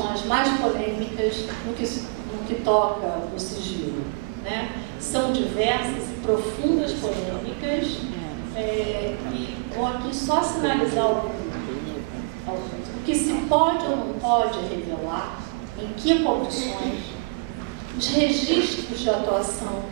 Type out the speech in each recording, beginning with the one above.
questões mais polêmicas no que toca o sigilo, né? São diversas e profundas polêmicas, e vou aqui só sinalizar o que se pode ou não pode revelar, em que condições, os registros de atuação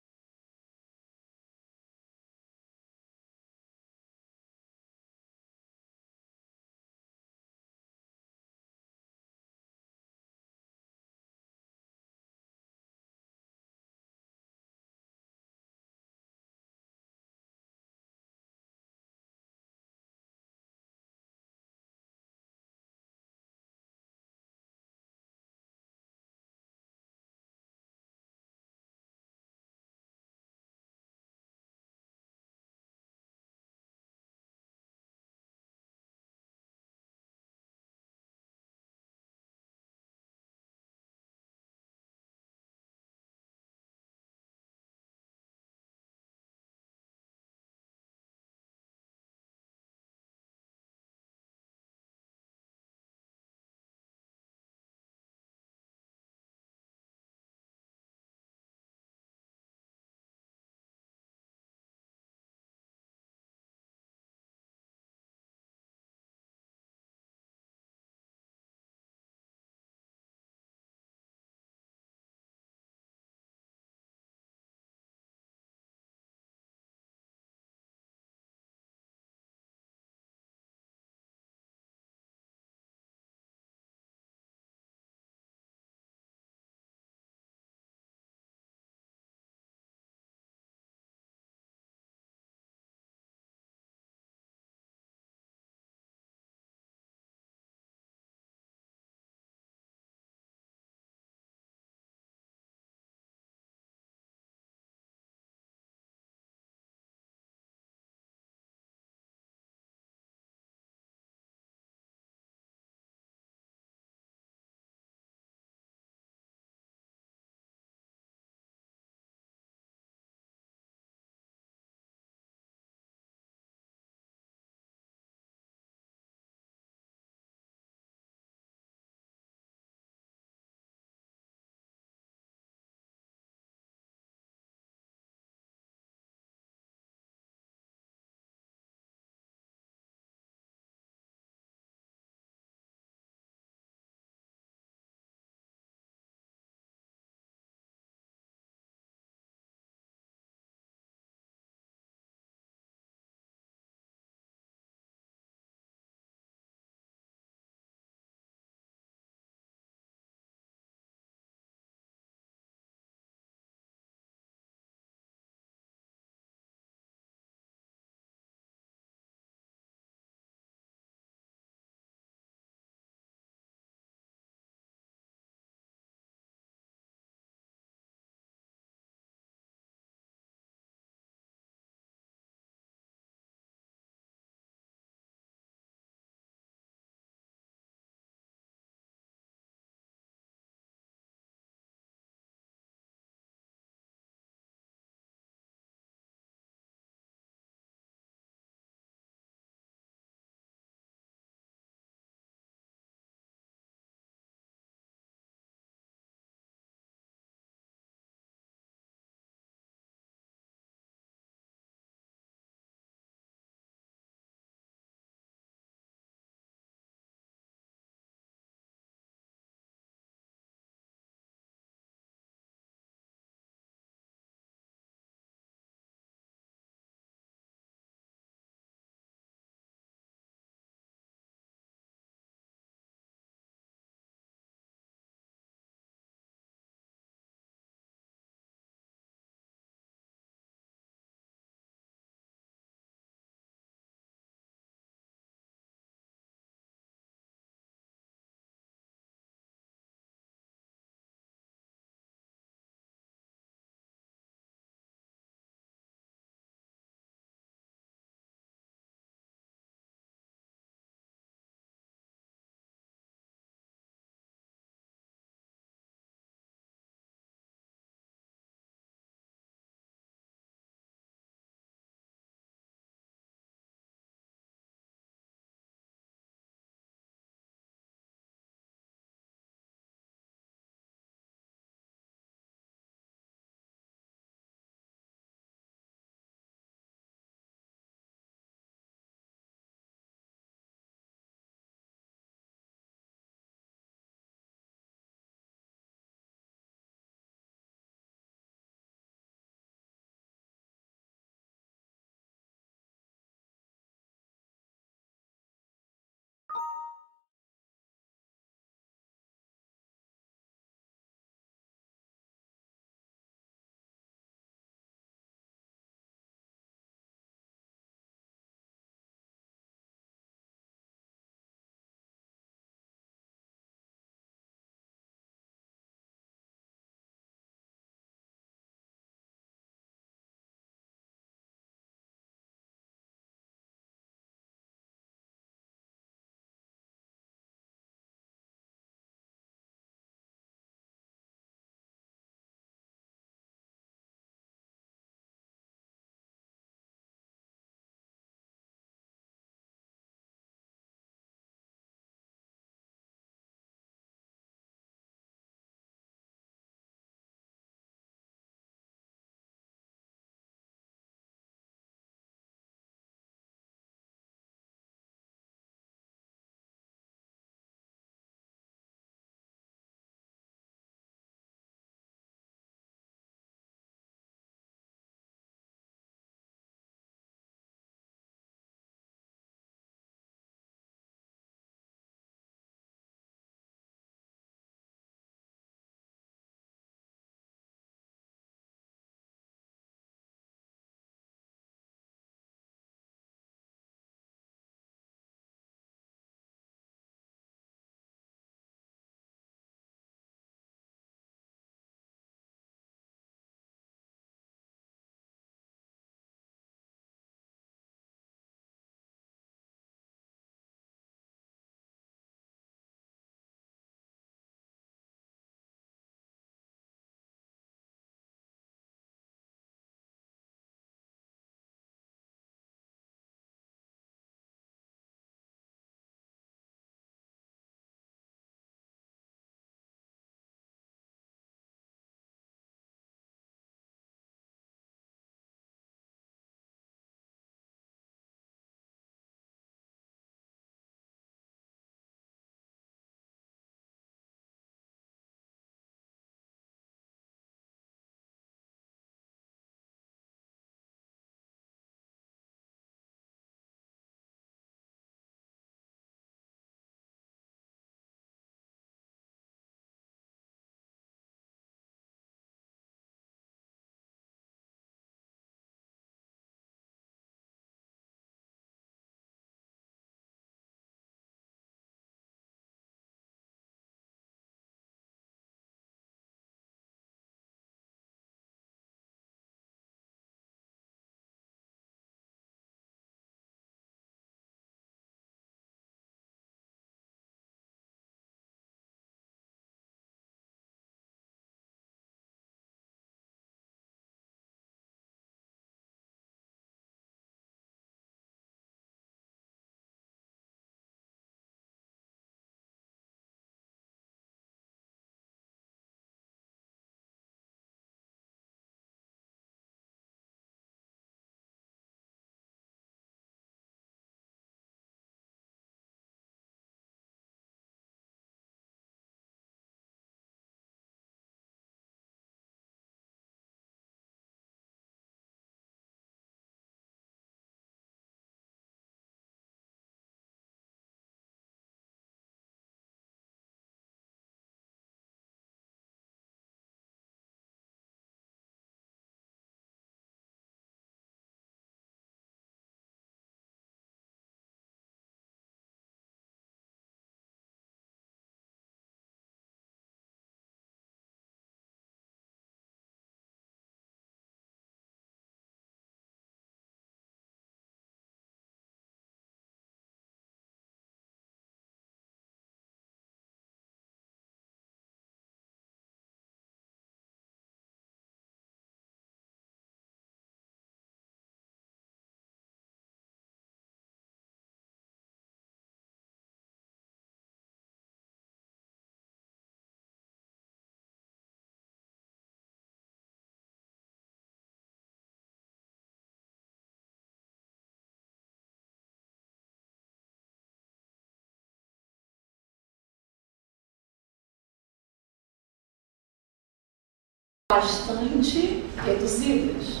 bastante reduzidas.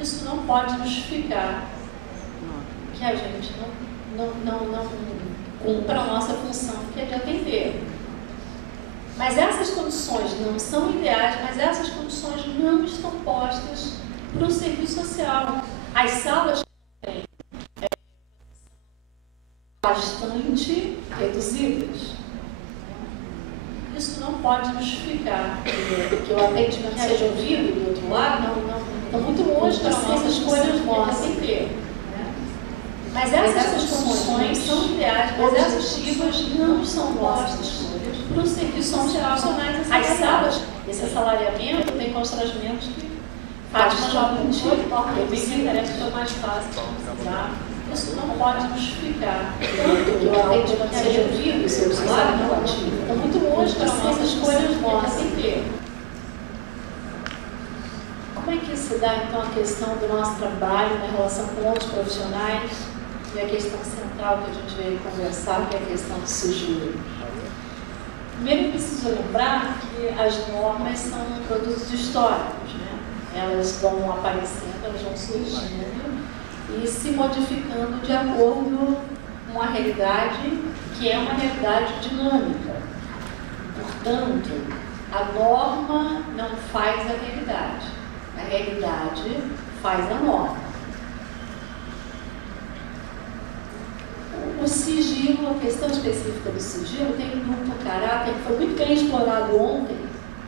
Isso não pode justificar que a gente não cumpra a nossa função, que é de atender. Mas essas condições não são ideais, mas essas condições não estão postas para o serviço social. As salas têm bastante reduzidas. Isso não pode justificar que o atendimento seja ouvido do outro lado, estão muito longe das nossas escolhas nossas. Mas essas condições são ideais, mas essas objetivas não são postas para o serviço social. As salas, esse assalariamento tem constrangimentos que Fátima já apontou, eu vi que interessa que foi mais fácil de usar. Isso não pode justificar tanto que o atendimento seja ouvido, seu salário não ativo. Estão muito longe das nossas escolhas nossas. Como é que se dá, então, a questão do nosso trabalho na relação com outros profissionais e a questão central que a gente veio conversar, que é a questão do sigilo? Primeiro, eu preciso lembrar que as normas são produtos históricos, né? Elas vão aparecendo, elas vão surgindo e se modificando de acordo com a realidade, que é uma realidade dinâmica. Portanto, a norma não faz a realidade faz a norma. O sigilo, a questão específica do sigilo, tem um duplo caráter que foi muito bem explorado ontem,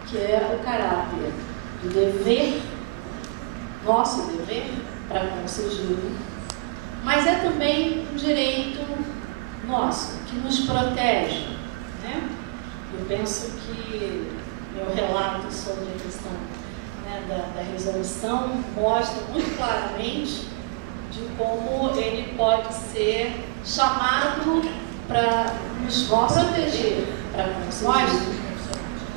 que é o caráter do dever, nosso dever, para com o sigilo, mas é também um direito nosso, que nos protege, né? Eu penso que meu relato sobre a questão, né, da resolução mostra muito claramente de como ele pode ser chamado para nos proteger, para nós,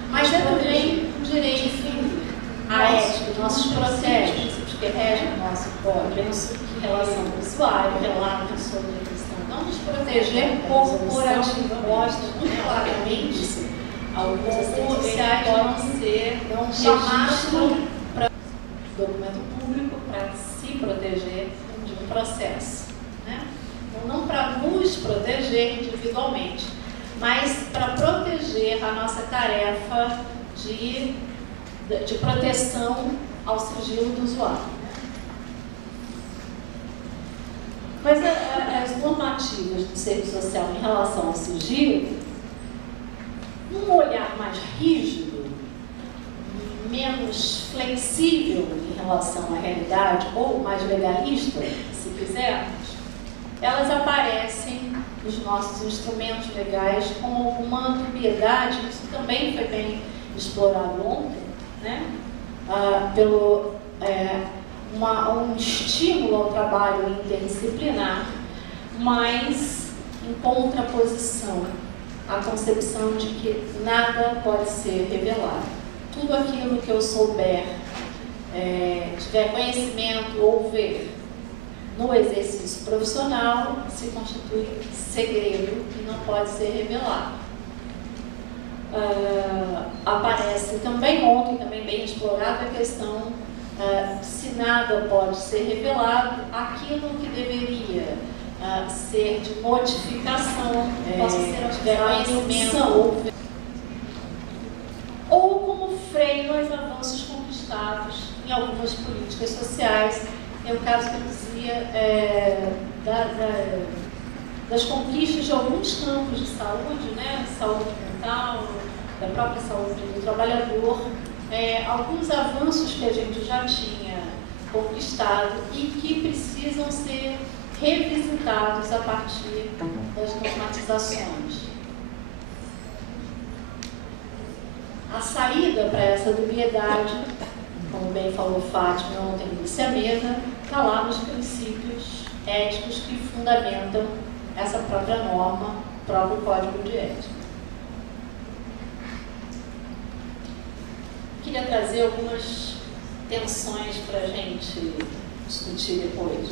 mas é também um direito, a ética, que nos protege, que rege o nosso código. Penso que em relação ao usuário, relato sobre a questão não nos proteger corporativamente, mostra muito claramente alguns essenciais podem ser chamados para documento público para se proteger de um processo, né? Então, não para nos proteger individualmente, mas para proteger a nossa tarefa de proteção ao sigilo do usuário. Mas as normativas do serviço social em relação ao sigilo, um olhar mais rígido, menos flexível em relação à realidade, ou mais legalista, se quisermos, elas aparecem nos nossos instrumentos legais com alguma dubiedade. Isso também foi bem explorado ontem, né? Um estímulo ao trabalho interdisciplinar, mas em contraposição à concepção de que nada pode ser revelado. Tudo aquilo que eu souber, tiver conhecimento ou ver no exercício profissional, se constitui segredo e não pode ser revelado. Aparece também ontem, também bem explorada, a questão se nada pode ser revelado, aquilo que deveria ser de notificação, possa ser conhecimento ou como freio aos avanços conquistados em algumas políticas sociais. É o caso que eu dizia das conquistas de alguns campos de saúde, né? Saúde mental, da própria saúde do trabalhador, alguns avanços que a gente já tinha conquistado e que precisam ser revisitados a partir das normatizações. A saída para essa dubiedade, como bem falou Fátima ontem no início da mesa, está lá nos princípios éticos que fundamentam essa própria norma, o próprio Código de Ética. Queria trazer algumas tensões para a gente discutir depois.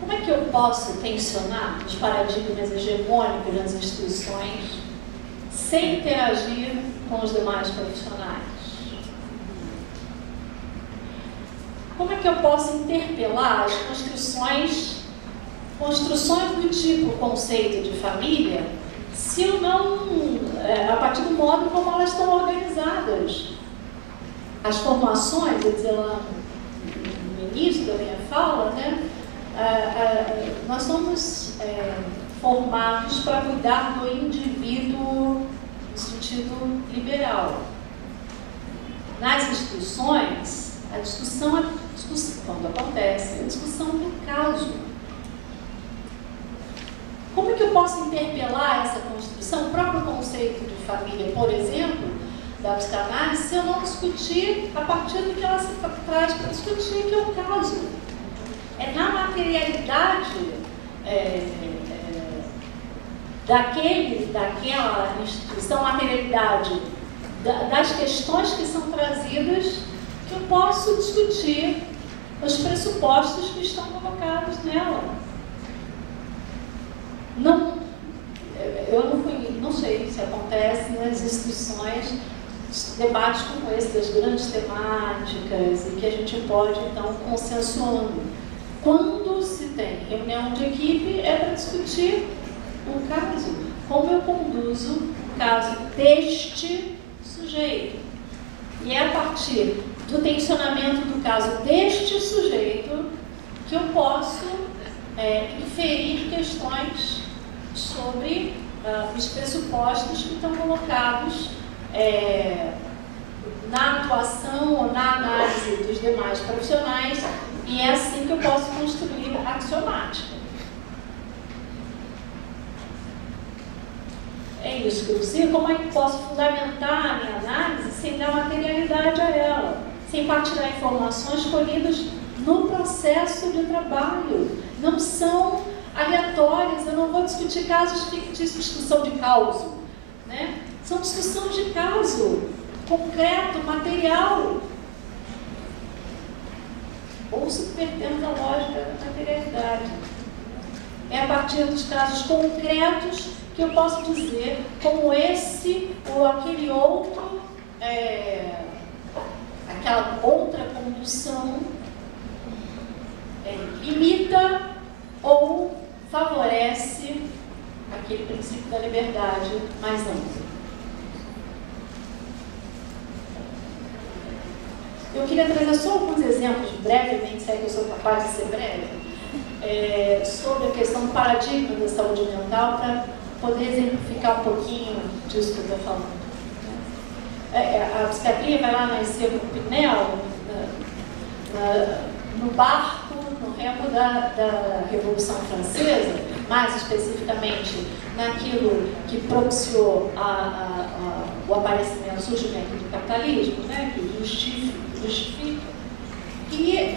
Como é que eu posso tensionar os paradigmas hegemônicos nas instituições sem interagir com os demais profissionais? Como é que eu posso interpelar as construções do tipo conceito de família, se eu não, a partir do modo como elas estão organizadas? As formações, eu dizia lá no início da minha fala, né? Nós somos formados para cuidar do indivíduo no sentido liberal. Nas instituições, a discussão, quando acontece, é a discussão do caso. Como é que eu posso interpelar essa construção, o próprio conceito de família, por exemplo, da psicanálise, se eu não discutir a partir do que ela se traz para discutir, que é o caso? É na materialidade daquela instituição, materialidade das questões que são trazidas, que eu posso discutir os pressupostos que estão colocados nela. Eu não sei se acontece nas instituições debates como esse, das grandes temáticas, e que a gente pode, então, consensuando. Quando se tem reunião de equipe, é para discutir o caso. Como eu conduzo o caso deste sujeito. E é a partir do tensionamento do caso deste sujeito que eu posso inferir questões sobre os pressupostos que estão colocados na atuação ou na análise dos demais profissionais, e é assim que eu posso construir a axiomática. É isso que eu dizia. Como é que posso fundamentar a minha análise sem dar materialidade a ela, sem partilhar informações colhidas no processo de trabalho? Não são aleatórias, eu não vou discutir casos fictícios, discussão de causa, né? São discussões de caso, concreto, material, ou subvertendo a lógica da materialidade. É a partir dos casos concretos que eu posso dizer como esse ou aquele outro, aquela outra condução imita ou favorece aquele princípio da liberdade mais amplo. Eu queria trazer só alguns exemplos, brevemente, se é que eu sou capaz de ser breve, sobre a questão do paradigma da saúde mental, para poder exemplificar um pouquinho disso que eu estou falando. A psiquiatria vai lá nascer no Pinel, no barco, no remo da Revolução Francesa, mais especificamente naquilo que propiciou o aparecimento, o surgimento do capitalismo, né, que justifica, e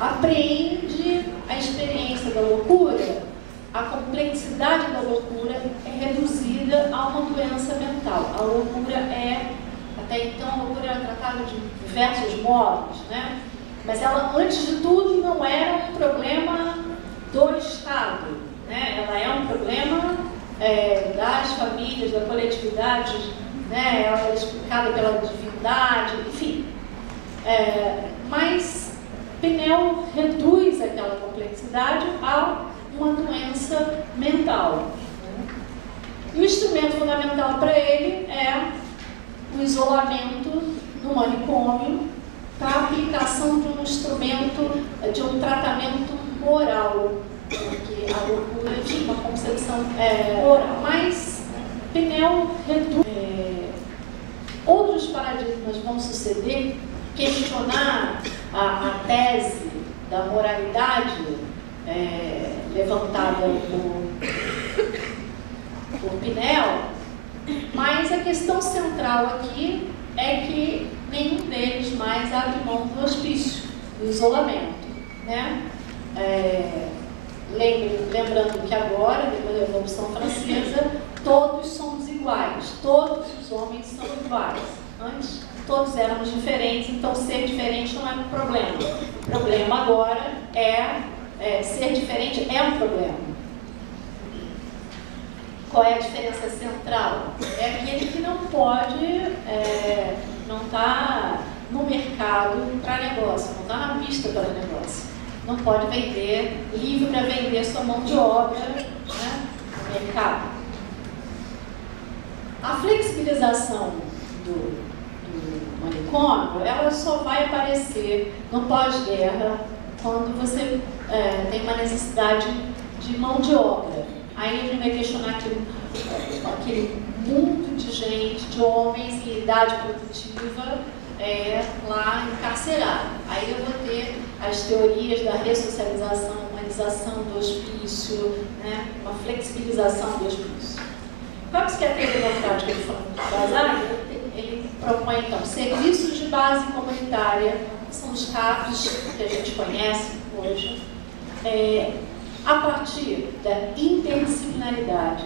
apreende a experiência da loucura. A complexidade da loucura é reduzida a uma doença mental. A loucura até então, a loucura era tratada de diversos modos, né? Mas ela, antes de tudo, não era um problema do Estado, né? Ela é um problema das famílias, da coletividade, né? Ela é explicada pela divindade, enfim. Mas Pinel reduz aquela complexidade a uma doença mental. E o instrumento fundamental para ele é o isolamento no manicômio para a aplicação de um instrumento, de um tratamento moral, porque a loucura tinha uma concepção moral. Mas Pinel reduz. Outros paradigmas vão suceder, questionar a tese da moralidade levantada por Pinel, mas a questão central aqui é que nenhum deles mais abre mão do hospício, do isolamento, né? Lembrando que agora, depois da Revolução Francesa, todos somos iguais, todos os homens são iguais. Antes, todos éramos diferentes, então ser diferente não é um problema. O problema agora ser diferente é um problema. Qual é a diferença central? É aquele que não pode, não está no mercado para negócio, não está na pista para negócio. Não pode vender, livre para vender sua mão de obra, né, no mercado. A flexibilização do manicômio, ela só vai aparecer no pós-guerra, quando você tem uma necessidade de mão de obra. Aí a gente vai questionar aquele mundo de gente, de homens em idade produtiva, lá encarcerado. Aí eu vou ter as teorias da ressocialização, humanização do hospício, né, uma flexibilização do hospício. Qual é a psiquiatria democrática de Basag? Ele propõe, então, serviços de base comunitária, que são os CAPs que a gente conhece hoje, a partir da interdisciplinaridade,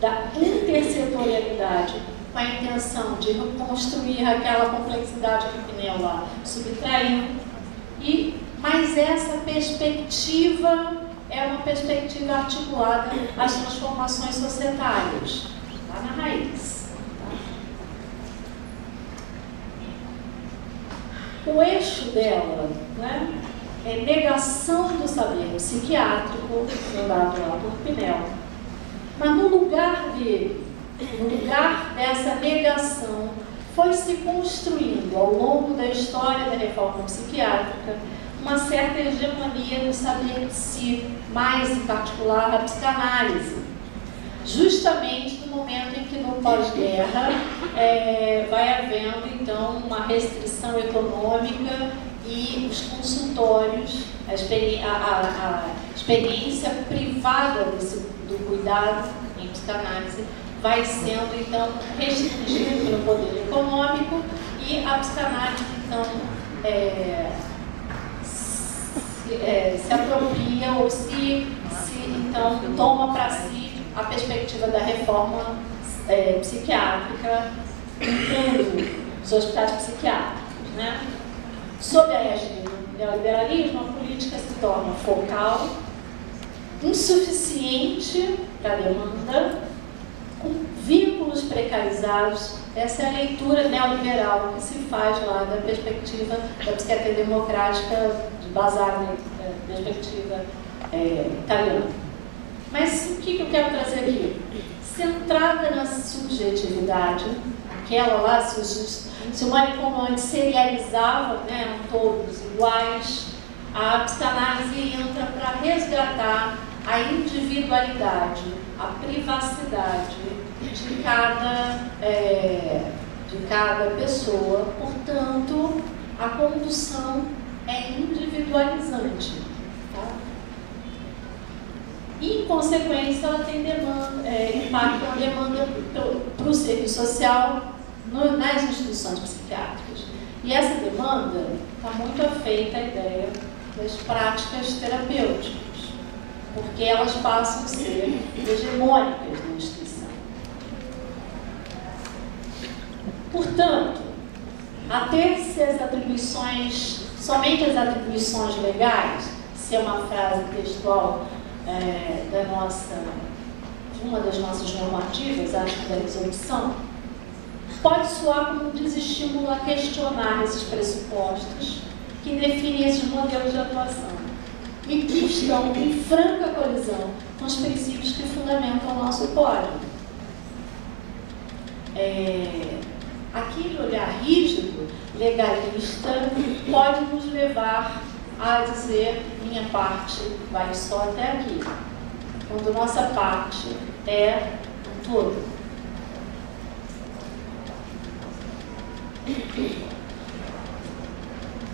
da intersetorialidade, com a intenção de reconstruir aquela complexidade que o Pinel lá subtraiu. Mas essa perspectiva é uma perspectiva articulada às transformações societárias, lá na raiz. Tá? O eixo dela, né, é negação do saber psiquiátrico, fundado lá por Pinel. Mas no lugar dele, no lugar dessa negação, foi se construindo ao longo da história da reforma psiquiátrica uma certa hegemonia do saber de si, mais em particular a psicanálise. Justamente no momento em que no pós-guerra vai havendo então uma restrição econômica e os consultórios, a experiência privada do cuidado em psicanálise vai sendo então restringida pelo poder econômico e a psicanálise então se apropria ou se então toma para si a perspectiva da reforma psiquiátrica, incluindo os hospitais psiquiátricos, né? Sob a égide do neoliberalismo, a política se torna focal, insuficiente para a demanda, com vínculos precarizados. Essa é a leitura neoliberal que se faz lá da perspectiva da psiquiatria democrática de Basag, perspectiva italiana. Mas o que eu quero trazer aqui? Centrada na subjetividade, aquela lá, se o manicômio antes serializava, né, eram todos iguais, a psicanálise entra para resgatar a individualidade, a privacidade de cada pessoa. Portanto, a condução é individualizante. Tá? E, em consequência, ela tem impacto na demanda para o serviço social nas instituições psiquiátricas. E essa demanda está muito afeita à ideia das práticas terapêuticas, porque elas passam a ser hegemônicas na instituição. Portanto, até-se as atribuições, somente as atribuições legais, se é uma frase textual de uma das nossas normativas, acho que da resolução, pode soar como um desestímulo a questionar esses pressupostos que definem esses modelos de atuação e que estão em franca colisão com os princípios que fundamentam o nosso código. Aquele olhar rígido, legalista, pode nos levar a dizer: minha parte vai só até aqui, quando nossa parte é um todo.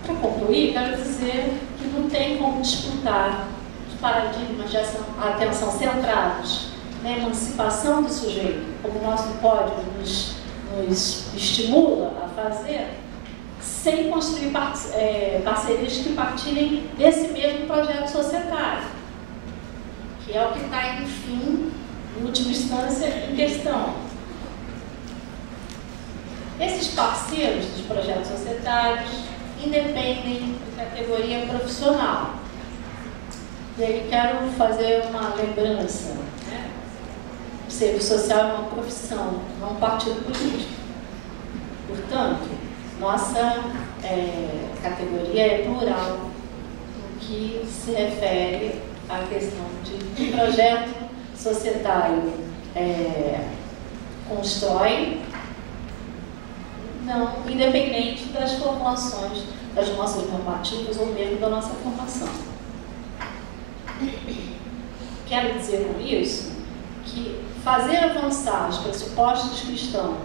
Para concluir, quero dizer que não tem como disputar os paradigmas de atenção centrados na emancipação do sujeito, como o nosso código nos estimula a fazer, sem construir parcerias que partilhem desse mesmo projeto societário, que é o que está, enfim, em última instância, em questão. Esses parceiros dos projetos societários independem de categoria profissional. E aí quero fazer uma lembrança. Né? serviço social é uma profissão, não é um partido político. Portanto, nossa categoria é plural no que se refere à questão de que projeto societário constrói, não, independente das formulações das nossas normativas ou mesmo da nossa formação. Quero dizer com isso que fazer avançar os pressupostos que estão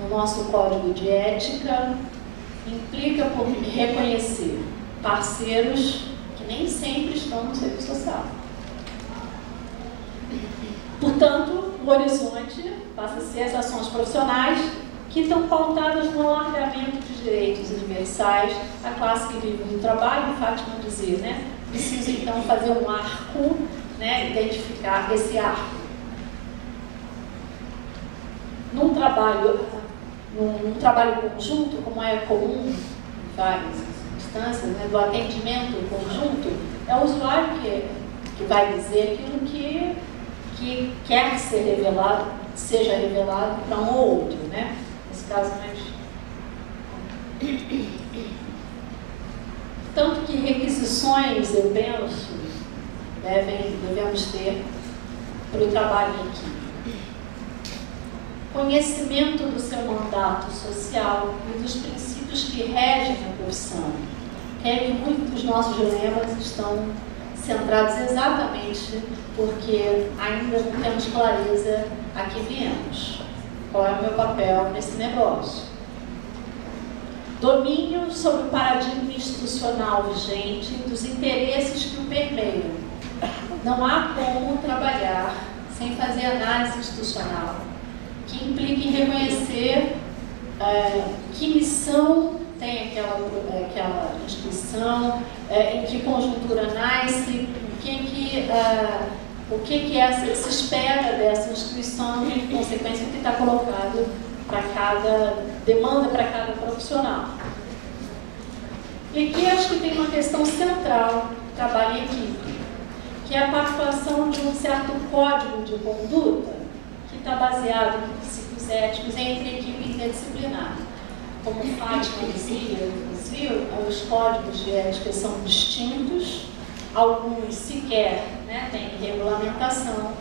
no nosso código de ética implica por reconhecer parceiros que nem sempre estão no serviço social. Portanto, o horizonte passa a ser as ações profissionais que estão pautadas no alargamento de direitos universais à classe que vive no trabalho. Fátima dizia, né? Preciso então fazer um arco, né? Identificar esse arco. Num trabalho conjunto, como é comum em várias instâncias, né, do atendimento conjunto, é o usuário que vai dizer aquilo que quer ser revelado, seja revelado para um ou outro, né? Nesse caso, tanto que requisições, eu penso, devemos ter para o trabalho em equipe. Conhecimento do seu mandato social e dos princípios que regem a profissão. Que muitos dos nossos dilemas estão centrados exatamente porque ainda não temos clareza a que viemos. Qual é o meu papel nesse negócio? Domínio sobre o paradigma institucional vigente e dos interesses que o permeiam. Não há como trabalhar sem fazer análise institucional, que implica em reconhecer que missão tem aquela instituição, em que conjuntura nasce, o que se espera dessa instituição e, em consequência, o que está colocado para cada demanda, para cada profissional. E aqui acho que tem uma questão central do trabalho em equipe, que é a participação de um certo código de conduta que está baseado em princípios éticos entre equipe interdisciplinar. Como Fátima dizia, inclusive, os códigos de ética são distintos, alguns sequer têm regulamentação,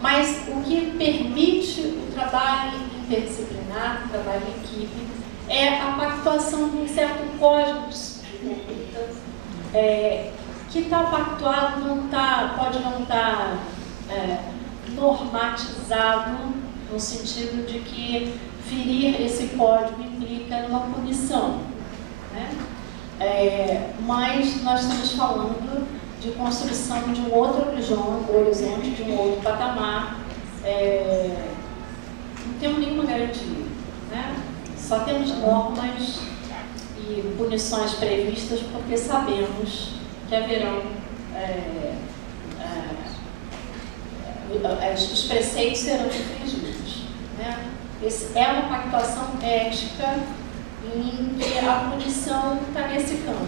mas o que permite o trabalho interdisciplinar, o trabalho em equipe, é a pactuação de um certo código de conduta que está pactuado, pode não estar normatizado, no sentido de que ferir esse código implica numa punição, né? Mas nós estamos falando de construção de um outro horizonte, de um outro patamar. Não temos nenhuma garantia, né? Só temos normas e punições previstas porque sabemos que haverão os preceitos serão infringidos, né? É uma pactuação ética em que a punição está nesse campo.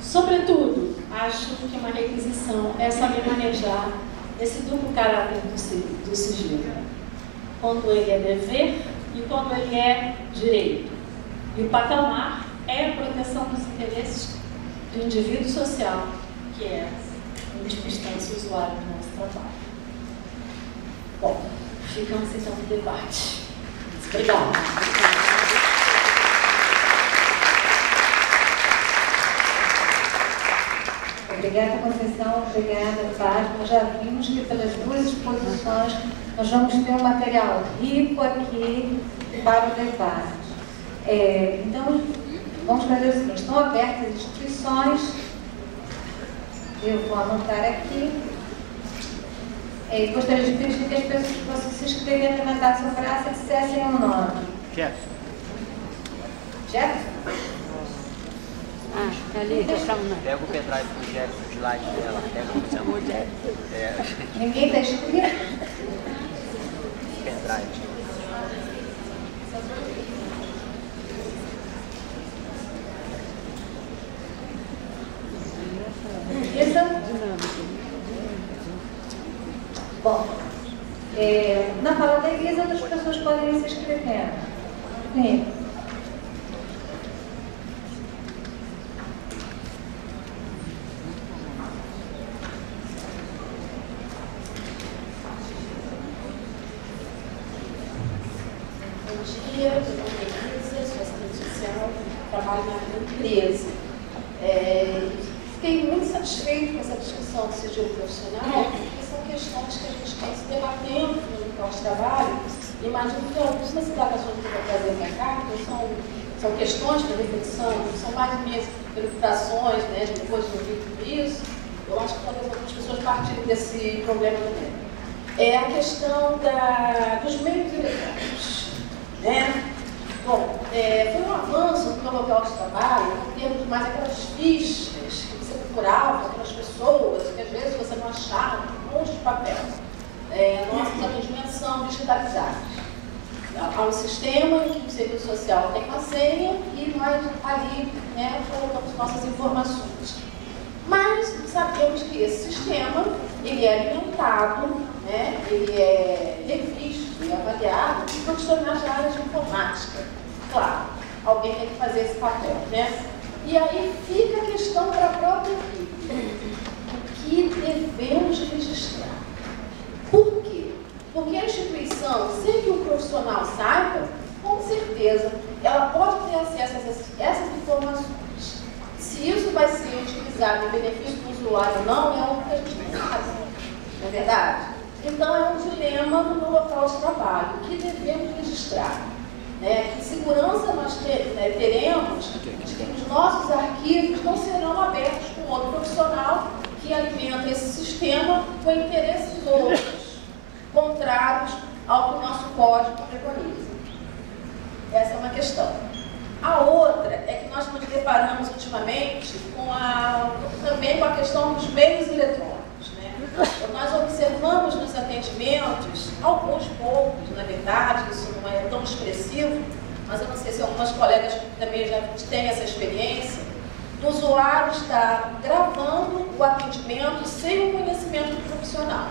Sobretudo, acho que uma requisição é saber manejar esse duplo caráter do sigilo, quando ele é dever e quando ele é direito. E o patamar é a proteção dos interesses do indivíduo social, que é, em última instância, o usuário do nosso trabalho. Bom, ficamos então no debate. Obrigada. Obrigada, Conceição. Obrigada, Fátima. Já vimos que pelas duas exposições nós vamos ter um material rico aqui para o debate. Então, vamos fazer o seguinte: estão abertas as inscrições. Eu vou anotar aqui. Gostaria de pedir que as pessoas que vocês se inscreverem, levantassem o braço e dissessem o nome. Jeff. Jeff? Ali, tá chamando. Pega o pendrive do Jeff, o slide dela. Pega o chamou Jeff. Ninguém está inscrito? Pendrive. Beleza? se inscrevendo. Sim. Bom dia, meu nome é Elisa, sou assistente social, trabalho na empresa. Fiquei muito satisfeita com essa discussão do sigilo profissional, porque são questões que a gente tem se debatendo no nosso trabalho. Imagino que algumas indagações que eu vou trazer para cá, são questões de reflexão, são mais minhas preocupações, né, depois de ouvir tudo isso. Eu acho que talvez algumas pessoas partilhem desse problema também. É a questão dos meios eletrônicos. Né? Bom, foi um avanço no local de trabalho, em termos mais aquelas fichas que você procurava, aquelas pessoas que às vezes você não achava, um monte de papel. Nossos atendimentos são digitalizados. Há um sistema em que o serviço social tem uma senha e nós ali, né, colocamos nossas informações. Mas sabemos que esse sistema ele é alimentado, né, ele é revisto e avaliado por profissionais da área de informática. Claro, alguém tem que fazer esse papel, né? E aí fica a questão para a própria equipe. O que devemos registrar? Por quê? Porque a instituição, sem que o profissional saiba, com certeza, ela pode ter acesso a essas informações. Se isso vai ser utilizado em benefício do usuário ou não, é algo que a gente não sabe. Não é verdade? Então, é um dilema no local de trabalho. O que devemos registrar? Que segurança nós teremos de que os nossos arquivos não serão abertos com outro profissional que alimenta esse sistema com interesses outros, contrários ao que o nosso código preconiza. Essa é uma questão. A outra é que nós nos deparamos ultimamente também com a questão dos meios eletrônicos. Nós observamos nos atendimentos, alguns poucos, na verdade, isso não é tão expressivo, mas eu não sei se algumas colegas também já têm essa experiência, do usuário estar gravando o atendimento sem o conhecimento do profissional.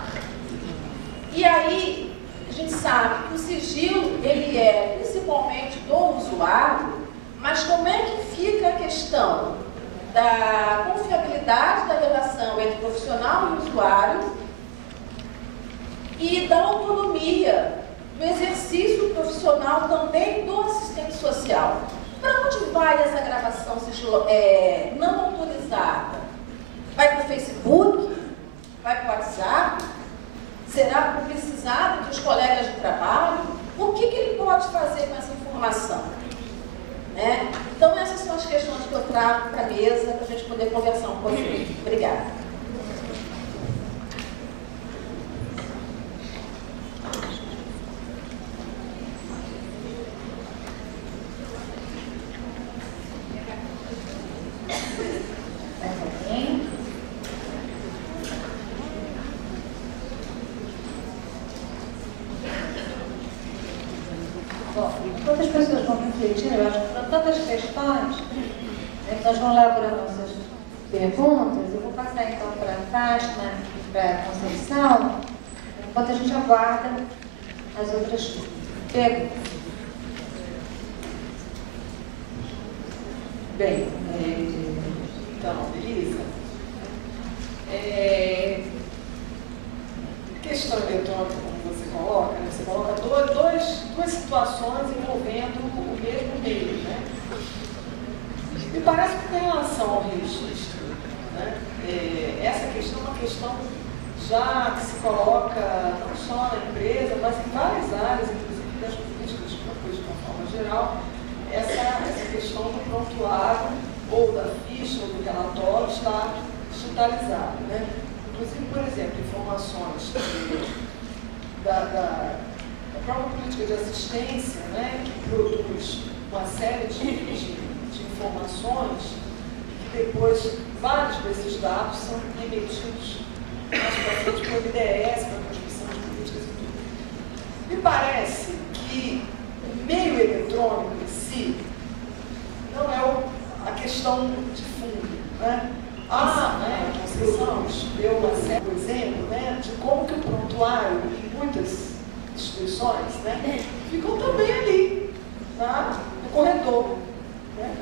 E aí, a gente sabe que o sigilo, ele é principalmente do usuário, mas como é que fica a questão da confiabilidade da relação entre profissional e usuário e da autonomia do exercício profissional também do assistente social. Para onde vai essa gravação não autorizada? Vai para o Facebook? Vai para o WhatsApp? Será publicizado entre os colegas de trabalho? O que ele pode fazer com essa informação? Então, essas são as questões que eu trago para a mesa para a gente poder conversar um pouquinho. Obrigada. Bom, enquanto as pessoas vão refletir, eu acho que são tantas questões, que nós vamos elaborando nossas perguntas. Eu vou passar então para a Fátima e para a Conceição, enquanto a gente aguarda as outras perguntas. Bem, então, Elisa, questão eletrônica, como você coloca, né? Você coloca duas situações envolvendo o mesmo meio, né? Me parece que, em relação ao registro, né, essa questão é uma questão já que se coloca não só na empresa, mas em várias áreas, inclusive das políticas públicas de uma forma geral, essa questão do prontuário ou da ficha ou do relatório está digitalizado, né? Inclusive, por exemplo, informações da própria política de assistência, né, que produz uma série de informações e que depois vários desses dados são remetidos mais para frente para o IDS, para a construção de políticas e tudo. Me parece que o meio eletrônico em si não é a questão de fundo, né? A Conceição deu uma série de exemplo, né, de como que o prontuário, em muitas instituições, né, ficam também ali, tá? No corredor. Né?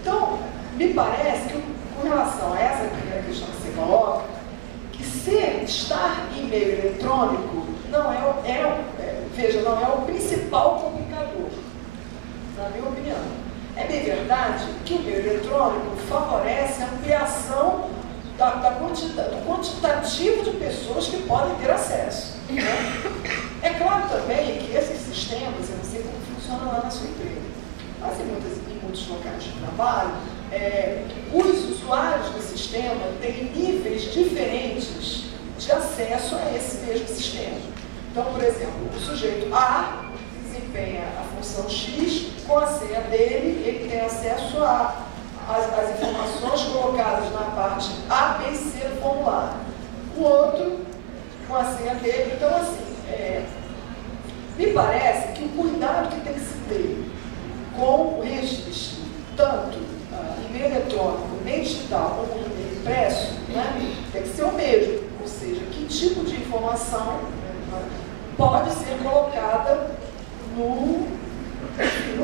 Então, me parece que, com relação a essa primeira questão que você coloca, que estar em meio eletrônico não veja, não é o principal complicador, na minha opinião. É bem verdade que o meio eletrônico favorece a ampliação do quantitativo de pessoas que podem ter acesso. Né? É claro também que esses sistemas, eu não sei como funciona lá na sua empresa, mas em muitos locais de trabalho, os usuários do sistema têm níveis diferentes de acesso a esse mesmo sistema. Então, por exemplo, o sujeito A desempenha a função X, com a senha dele, ele tem acesso às informações colocadas na parte A, B e C do formulário. O outro, com a senha dele. Então, assim, me parece que o cuidado que tem que se ter com o registro, tanto em meio eletrônico, meio digital, como no meio impresso, né, tem que ser o mesmo. Ou seja, que tipo de informação pode ser colocada no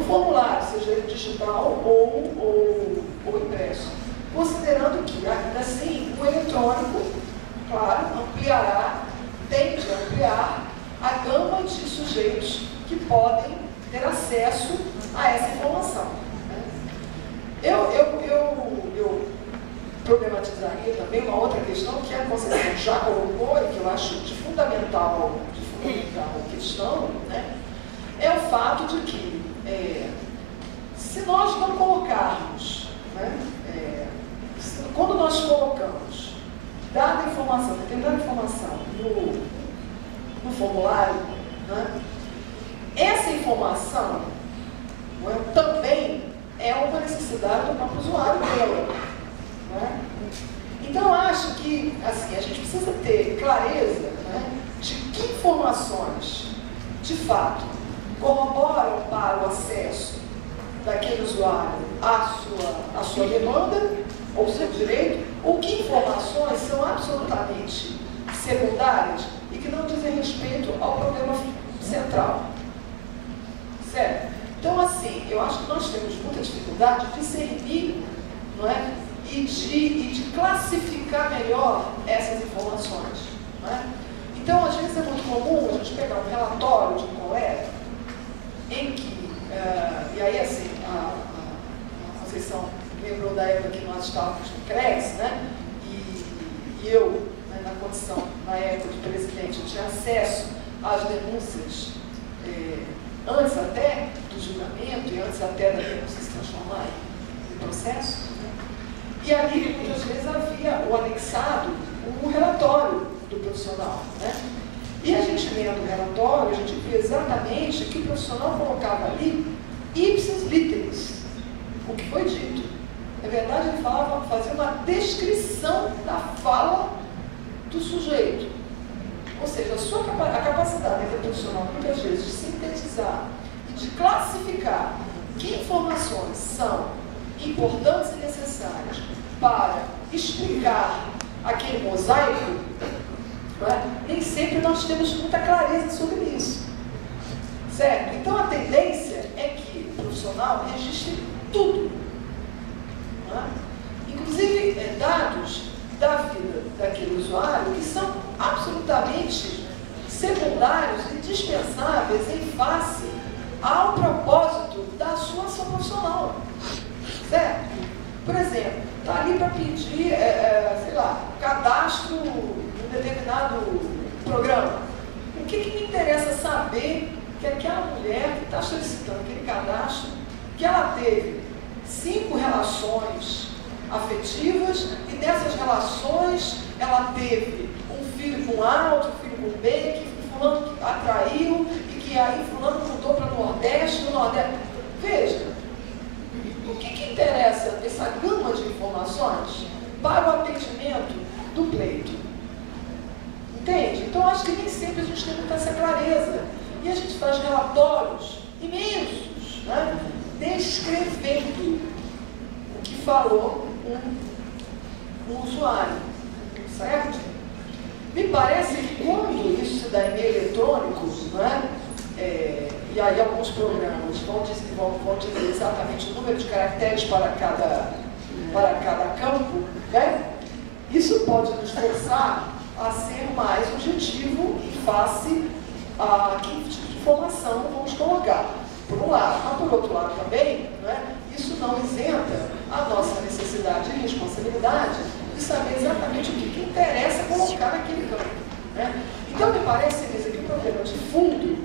formulário, seja ele digital ou impresso. Considerando que, ainda assim, o eletrônico, claro, tende a ampliar a gama de sujeitos que podem ter acesso a essa informação. Eu problematizaria também uma outra questão que a Conceição já colocou e que eu acho de fundamental questão, né, é o fato de que, se nós não colocarmos, né, quando nós colocamos determinada informação no formulário, né, essa informação também é uma necessidade do próprio usuário dela. Né? Então, eu acho que assim, a gente precisa ter clareza, né, de que informações, de fato, corroboram para o acesso daquele usuário à sua demanda, ou seu direito, ou que informações são absolutamente secundárias e que não dizem respeito ao problema central. Certo? Então, assim, eu acho que nós temos muita dificuldade de discernir, não é? E de classificar melhor essas informações. Não é? Então, às vezes é muito comum a gente pegar um relatório de um colega em que, e aí assim, a Conceição lembrou da época que nós estávamos no CRES, né? E eu, né, na condição, na época de presidente, eu tinha acesso às denúncias antes até do julgamento e antes até da denúncia se transformar em processo. Né? E ali, muitas vezes, havia o anexado, um relatório do profissional. Né? E a gente lendo o relatório, a gente via exatamente que o profissional colocava ali ipsis literis, o que foi dito. Na verdade, ele fazia uma descrição da fala do sujeito. Ou seja, a capacidade do profissional, muitas vezes, de sintetizar e de classificar que informações são importantes e necessárias para explicar aquele mosaico, nem sempre nós temos muita clareza sobre isso. Certo? Então, a tendência é que o profissional registre tudo. Inclusive, dados da vida daquele usuário que são absolutamente secundários e dispensáveis em face ao propósito da sua ação profissional. Certo? Por exemplo, está ali para pedir, sei lá, cadastro em um determinado programa. O que me interessa saber que aquela mulher que está solicitando aquele cadastro, que ela teve 5 relações afetivas e dessas relações ela teve um filho com A, outro filho com B, que fulano atraiu e que aí fulano mudou para o Nordeste, no Nordeste. Veja, o que interessa essa gama de informações para o atendimento do pleito? Entende? Então, acho que nem sempre a gente tem muita essa clareza. E a gente faz relatórios imensos, né, descrevendo o que falou um usuário, certo? Me parece que quando isso se dá em meio eletrônico, né, e aí alguns programas vão dizer exatamente o número de caracteres para cada campo, né? Isso pode nos forçar a ser mais objetivo em face a que tipo de informação vamos colocar, por um lado. Mas, por outro lado também, né, isso não isenta a nossa necessidade e responsabilidade de saber exatamente o que interessa colocar naquele campo, né? Então, me parece, Elisa, que o problema de fundo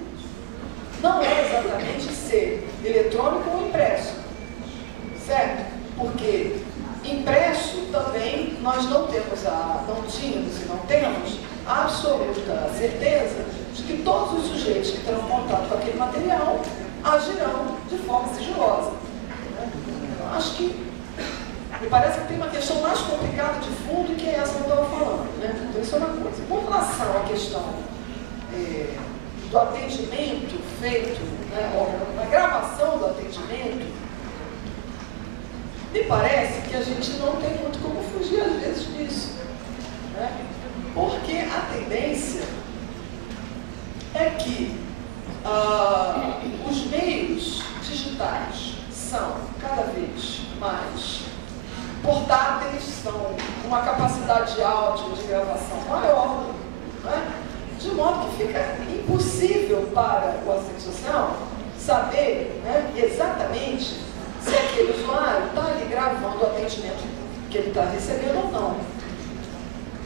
não é exatamente ser eletrônico ou impresso, certo? Porque impresso também nós não tínhamos e não temos a absoluta certeza de que todos os sujeitos que terão contato com aquele material agirão de forma sigilosa. Eu acho que me parece que tem uma questão mais complicada de fundo que é essa que eu estava falando, né? Então isso é uma coisa. Com relação à questão do atendimento feito, né, a gravação do atendimento, me parece que a gente não tem muito como fugir às vezes disso, né? Porque a tendência é que os meios digitais são cada vez mais portáteis, são com uma capacidade de áudio, de gravação maior, né? De modo que fica impossível para o assistente social saber, né, exatamente se aquele usuário está ali gravando o atendimento que ele está recebendo ou não.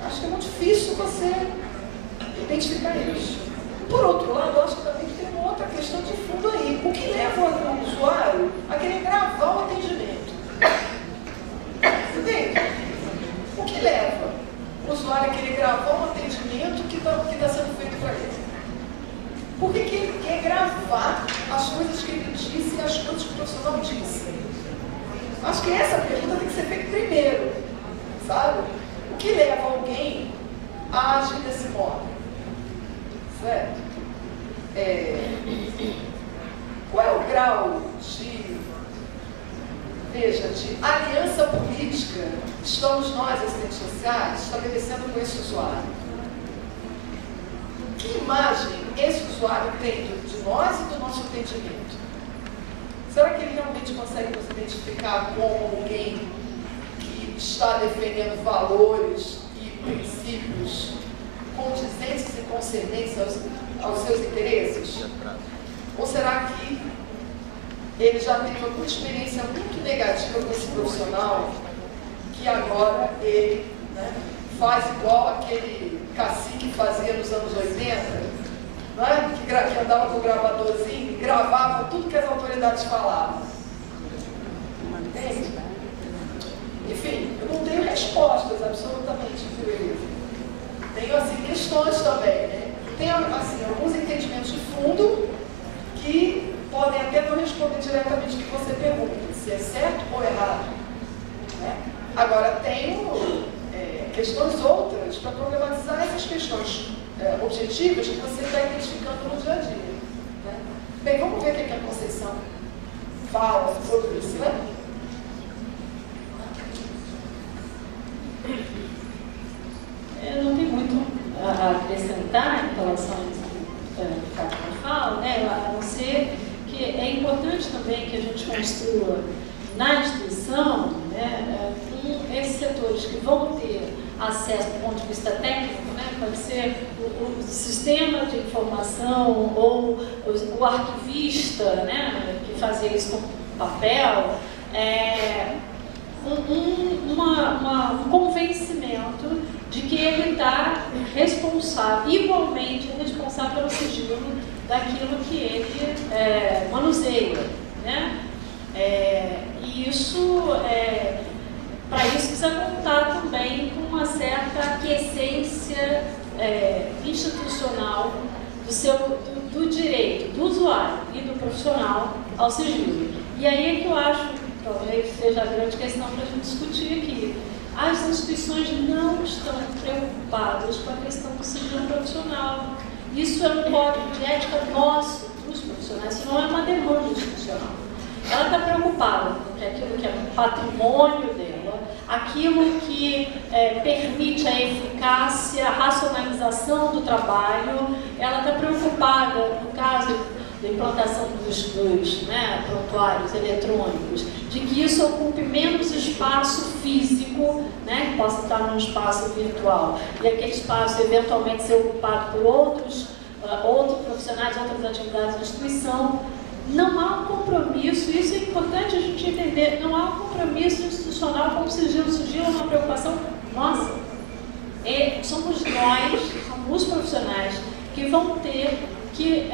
Acho que é muito difícil você identificar isso. Por outro lado, eu acho que também tem uma outra questão de fundo aí. O que leva o usuário a querer gravar o atendimento? Entende? O que leva o usuário a querer gravar um atendimento que está sendo feito para ele? Por que ele quer gravar as coisas que ele disse e as coisas que o profissional disse? Acho que essa pergunta tem que ser feita primeiro, sabe? O que leva alguém a agir desse modo? Certo? Qual é o grau de aliança política que estamos nós, assistentes sociais, estabelecendo com esse usuário? Que imagem esse usuário tem de nós e do nosso atendimento? Será que ele realmente consegue nos identificar como alguém que está defendendo valores e princípios condizentes e concernentes aos seus interesses? Ou será que ele já teve alguma experiência muito negativa com esse profissional que agora ele, né, faz igual aquele cacique fazia nos anos 80, né, que andava com o gravadorzinho e gravava tudo que as autoridades falavam? Entende? Enfim, eu não tenho respostas absolutamente, viu, Elisa? Tenho, assim, questões também, né? Tenho, assim, alguns entendimentos de fundo que podem até não responder diretamente o que você pergunta, se é certo ou errado, né? Agora, tenho questões outras para problematizar essas questões objetivas que você está identificando no dia a dia, né? Bem, vamos ver o que a Conceição fala sobre isso, né? Eu não tenho muito a acrescentar em relação a isso que o Fátima fala, né? A não ser que é importante também que a gente construa na instituição, né, com esses setores que vão ter acesso do ponto de vista técnico, né, pode ser o sistema de informação ou o arquivista, né, que fazia isso com papel, um convencimento de que ele está responsável, igualmente responsável pelo sigilo daquilo que ele manuseia, né? E isso, para isso precisa contar também com uma certa aquiescência institucional do direito do usuário e do profissional ao sigilo. E aí é que eu acho, talvez seja a grande questão para a gente discutir aqui. As instituições não estão preocupadas com a questão do sigilo profissional. Isso é um código de ética nosso, dos profissionais, isso não é uma demanda institucional. Ela está preocupada com aquilo que é o patrimônio dela, aquilo que permite a eficácia, a racionalização do trabalho. Ela está preocupada, no caso, da implantação dos prontuários eletrônicos, de que isso ocupe menos espaço físico, né, que possa estar num espaço virtual, e aquele espaço eventualmente ser ocupado por outros profissionais, outras atividades da instituição. Não há um compromisso, isso é importante a gente entender, não há um compromisso institucional com o sigilo. O sigilo é uma preocupação nossa. Somos nós, somos os profissionais, que vão ter que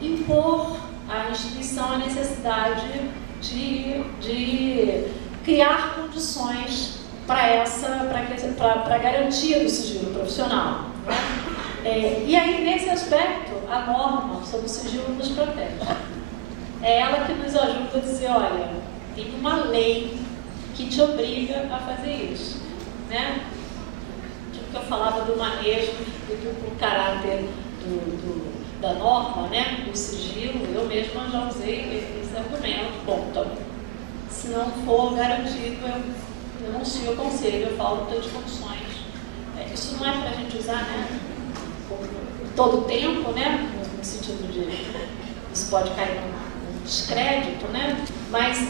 impor à instituição a necessidade de criar condições para a garantia do sigilo profissional. Né? E aí, nesse aspecto, a norma sobre o sigilo nos protege. É ela que nos ajuda a dizer, olha, tem uma lei que te obriga a fazer isso. Né? Que eu falava do manejo e do caráter da norma, né? Do sigilo, eu mesma já usei esse argumento. Bom, então, se não for garantido, eu denuncio o conselho, eu falo de condições. Isso não é para a gente usar, né? Todo o tempo, né? No sentido de isso pode cair num descrédito, né? Mas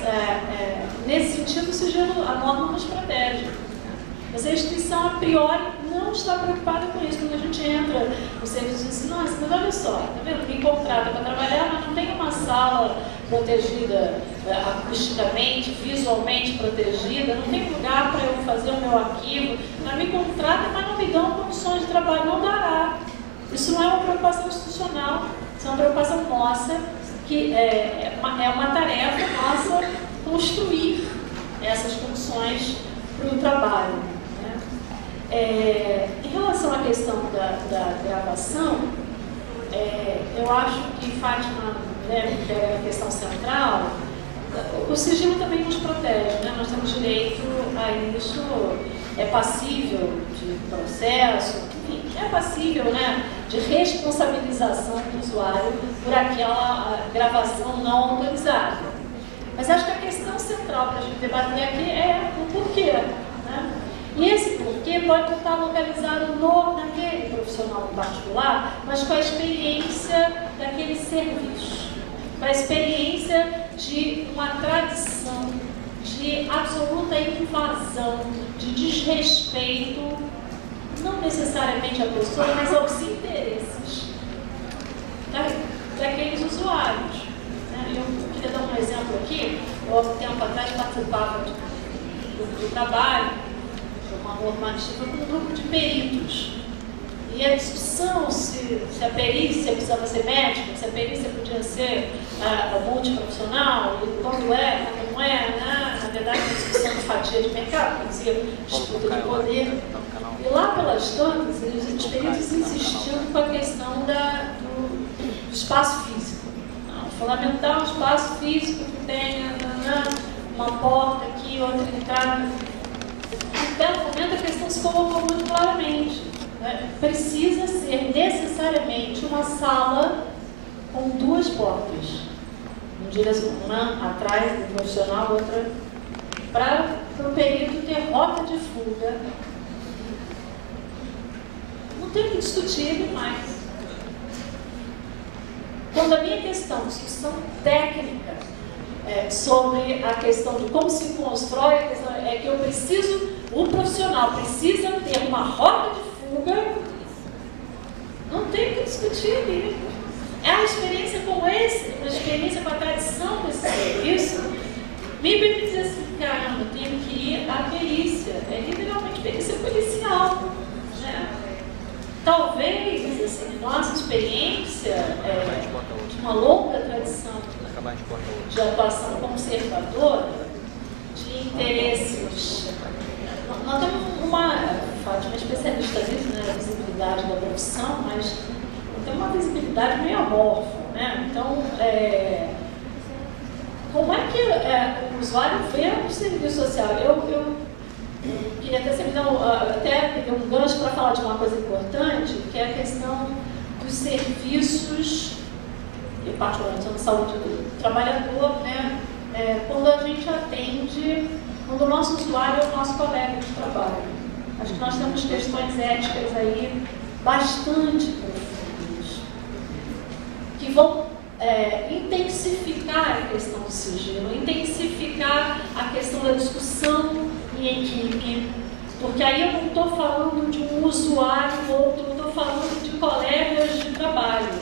nesse sentido, o sigilo, a norma nos protege. Mas a instituição, a priori, não está preocupada com isso. Quando a gente entra no serviço de ensino, nossa, mas olha só, tá vendo? Me contrata para trabalhar, mas não tem uma sala protegida acusticamente, visualmente protegida, não tem lugar para eu fazer o meu arquivo. Ela me contrata, mas não me dão condições de trabalho, não dará. Isso não é uma preocupação institucional, isso é uma preocupação nossa, que é uma tarefa nossa construir essas condições para o trabalho. Né? Em relação à questão da gravação, eu acho que Fátima, né, que é a questão central, o sigilo também nos protege, né? Nós temos direito a isso, é passível de processo, enfim, é passível, né, de responsabilização do usuário por aquela gravação não autorizada. Mas acho que a questão central para a gente debater aqui é o porquê. Né? E esse porquê pode estar localizado naquele profissional em particular, mas com a experiência daquele serviço, com a experiência de uma tradição de absoluta invasão, de desrespeito, não necessariamente à pessoa, mas aos interesses daqueles usuários. Eu queria dar um exemplo aqui. Eu, há um tempo atrás, participava do trabalho de uma normativa com um grupo de peritos. E a discussão se a perícia precisava ser médica, se a perícia podia ser multiprofissional, e quando quando não né? Na verdade, uma discussão de fatia de mercado, quer dizer, disputa de poder. E lá pelas tantas, os peritos insistiam com a questão do espaço físico. Fundamental o espaço físico que tenha uma porta aqui, outra entrada. Naquele momento a questão se colocou muito claramente. Precisa ser necessariamente uma sala com duas portas. Uma atrás do profissional, outra para o perito ter rota de fuga. Não tem que discutir mais. Quando a minha discussão técnica sobre a questão de como se constrói, é que o profissional precisa ter uma rota de fuga, não tem que discutir ali. É uma experiência como essa, uma experiência com a tradição desse serviço, me dizer assim, caramba, tenho que ir à perícia, é literalmente perícia policial. Né? Talvez, assim, nossa experiência de uma longa tradição de atuação conservadora, de interesses. Nós temos uma especialista nisso, né, na visibilidade da profissão, mas tem uma visibilidade meio amorfa. Né? Então, como é que o usuário vê o serviço social? Eu queria até um gancho para falar de uma coisa importante, que é a questão dos serviços, e particularmente na saúde do trabalhador, né? Quando a gente atende, quando o nosso usuário é o nosso colega de trabalho. Acho que nós temos questões éticas aí bastante profundas, intensificar a questão do sigilo, intensificar a questão da discussão em equipe, porque aí eu não estou falando de um usuário ou outro, eu estou falando de colegas de trabalho,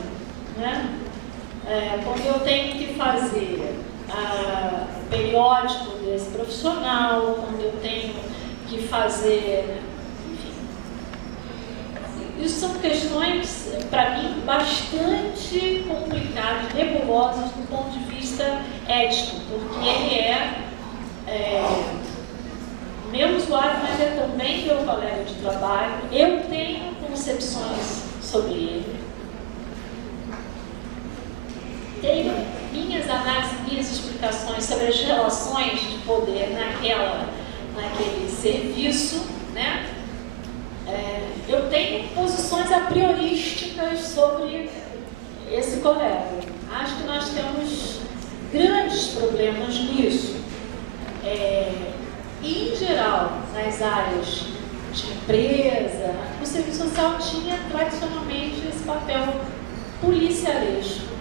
né? Quando eu tenho que fazer periódico desse profissional, quando eu tenho que fazer, enfim. Isso são questões, para mim, bastante complicadas, nebulosas do ponto de vista ético, porque ele é meu usuário, mas é também meu colega de trabalho. Eu tenho concepções sobre ele. Tenho minhas análises, minhas explicações sobre as relações de poder naquele serviço, né? Eu tenho posições a priorísticas sobre esse colega. Acho que nós temos grandes problemas nisso. E, em geral, nas áreas de empresa, o serviço social tinha tradicionalmente esse papel policialesco,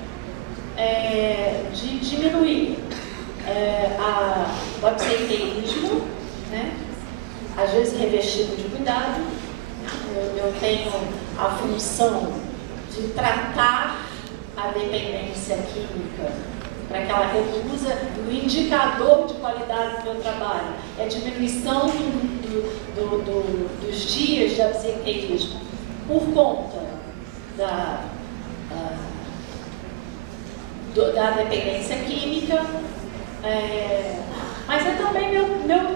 de diminuir o absenteísmo, né? Às vezes revestido de cuidado. Eu tenho a função de tratar a dependência química para que ela reduza. O indicador de qualidade do meu trabalho é a diminuição dos dias de absenteísmo por conta da dependência química, mas é também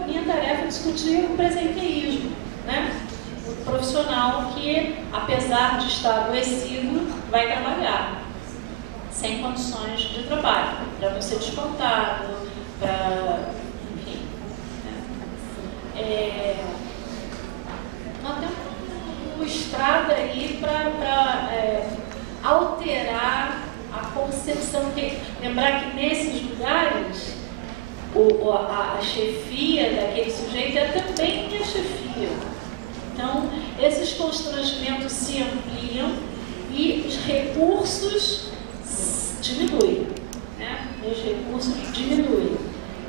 minha tarefa discutir o presenteísmo, né? O profissional que, apesar de estar adoecido, vai trabalhar sem condições de trabalho, para não ser descontado, para, enfim. Nós temos uma estrada aí para alterar a concepção, lembrar que nesses lugares a chefia daquele sujeito é também minha chefia. Então, esses constrangimentos se ampliam e os recursos diminuem, né? Os recursos diminuem.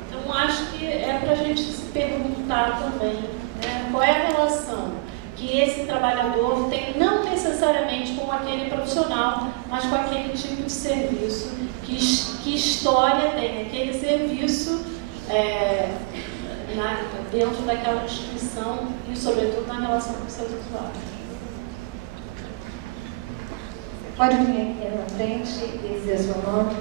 Então, acho que é para a gente se perguntar também, né, qual é a relação que esse trabalhador tem, não necessariamente com aquele profissional, mas com aquele tipo de serviço, que história tem aquele serviço dentro daquela instituição e, sobretudo, na relação com os seus usuários. Pode vir aqui na frente e dizer seu nome.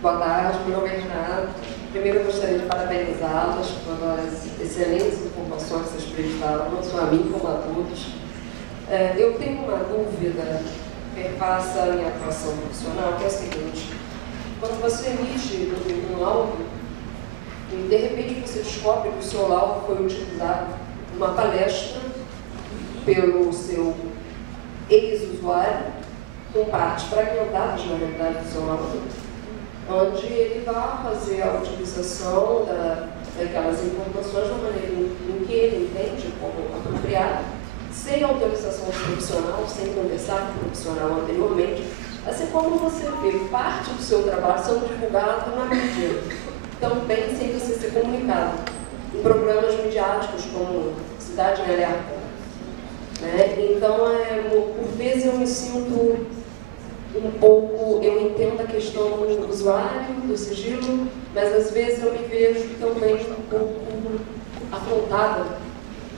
Boa tarde, meu nome é Renato. Primeiro eu gostaria de parabenizá-las pelas excelentes informações que vocês prestaram, não só a mim, como a todos. Eu tenho uma dúvida que perpassa a minha atuação profissional, que é a seguinte: quando você emite um laudo, e de repente você descobre que o seu laudo foi utilizado numa palestra pelo seu ex-usuário, com partes fragmentadas, na verdade, do seu laudo, onde ele vai fazer a utilização daquelas informações da maneira em que ele entende como apropriada, sem autorização do profissional, sem conversar com o profissional anteriormente, assim como você vê parte do seu trabalho sendo divulgado na mídia, também sem você ser comunicado, em programas midiáticos como Cidade em Alerta. Né? Então, por vezes eu me sinto um pouco, eu entendo a questão do usuário, do sigilo, mas às vezes eu me vejo também um pouco afrontada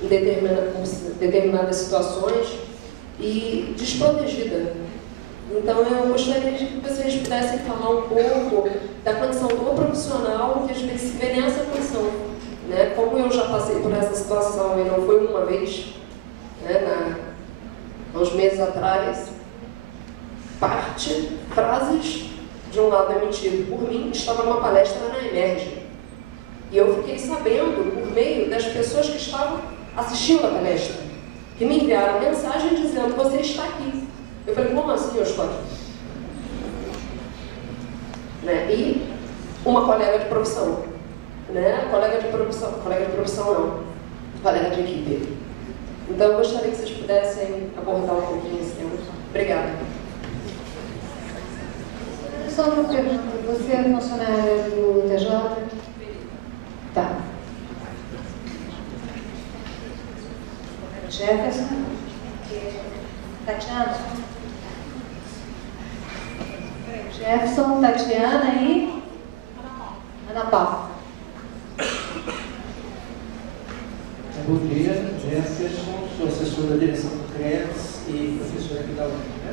em determinadas situações e desprotegida. Então eu gostaria de que vocês pudessem falar um pouco da condição do profissional que às vezes se vê nessa condição. Né? Como eu já passei por essa situação e não foi uma vez, né, uns meses atrás, frases de um lado emitido por mim, estava numa palestra na Emerge. E eu fiquei sabendo, por meio das pessoas que estavam assistindo a palestra, que me enviaram mensagem dizendo: você está aqui. Eu falei: como assim eu estou aqui? Né? E uma colega de profissão. né? Colega de profissão não, colega de equipe. Então, eu gostaria que vocês pudessem abordar um pouquinho esse tema. Obrigada. Só uma pergunta. Você é funcionária do TJ? Tá. Jefferson? Tatiana? Jefferson, Tatiana e Ana Paula. Bom dia, Jefferson, sou assessor da direção do CRES e professor aqui da UFRJ.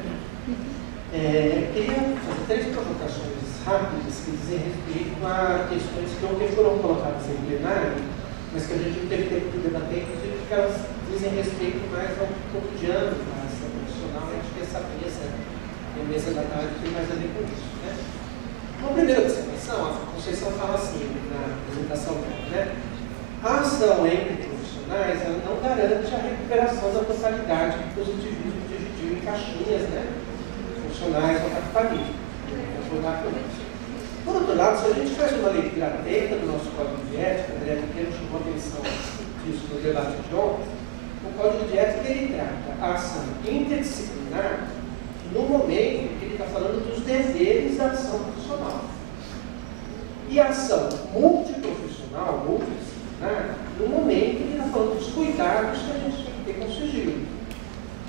Queria fazer 3 provocações rápidas que dizem respeito a questões que ontem foram colocadas em plenário, mas que a gente não teve tempo de debater, inclusive porque elas dizem respeito mais ao cotidiano da ação profissional, e acho que essa mesa da tarde tem mais a ver com isso. Né? Uma primeira observação, a Conceição fala assim na apresentação dela, né? A ação entre profissionais ela não garante a recuperação da totalidade que o positivismo dividiu em caixinhas, né? Funcionais ou capitalismo. Por outro lado, se a gente faz uma leitura atenta do nosso Código de Ética, o André Pequeno chamou a atenção disso no debate de ontem, o Código de Ética ele trata a ação interdisciplinar no momento que ele está falando dos deveres da ação profissional. E a ação multiprofissional, multidisciplinar, no momento que ele está falando dos cuidados que a gente tem que ter com o sigilo.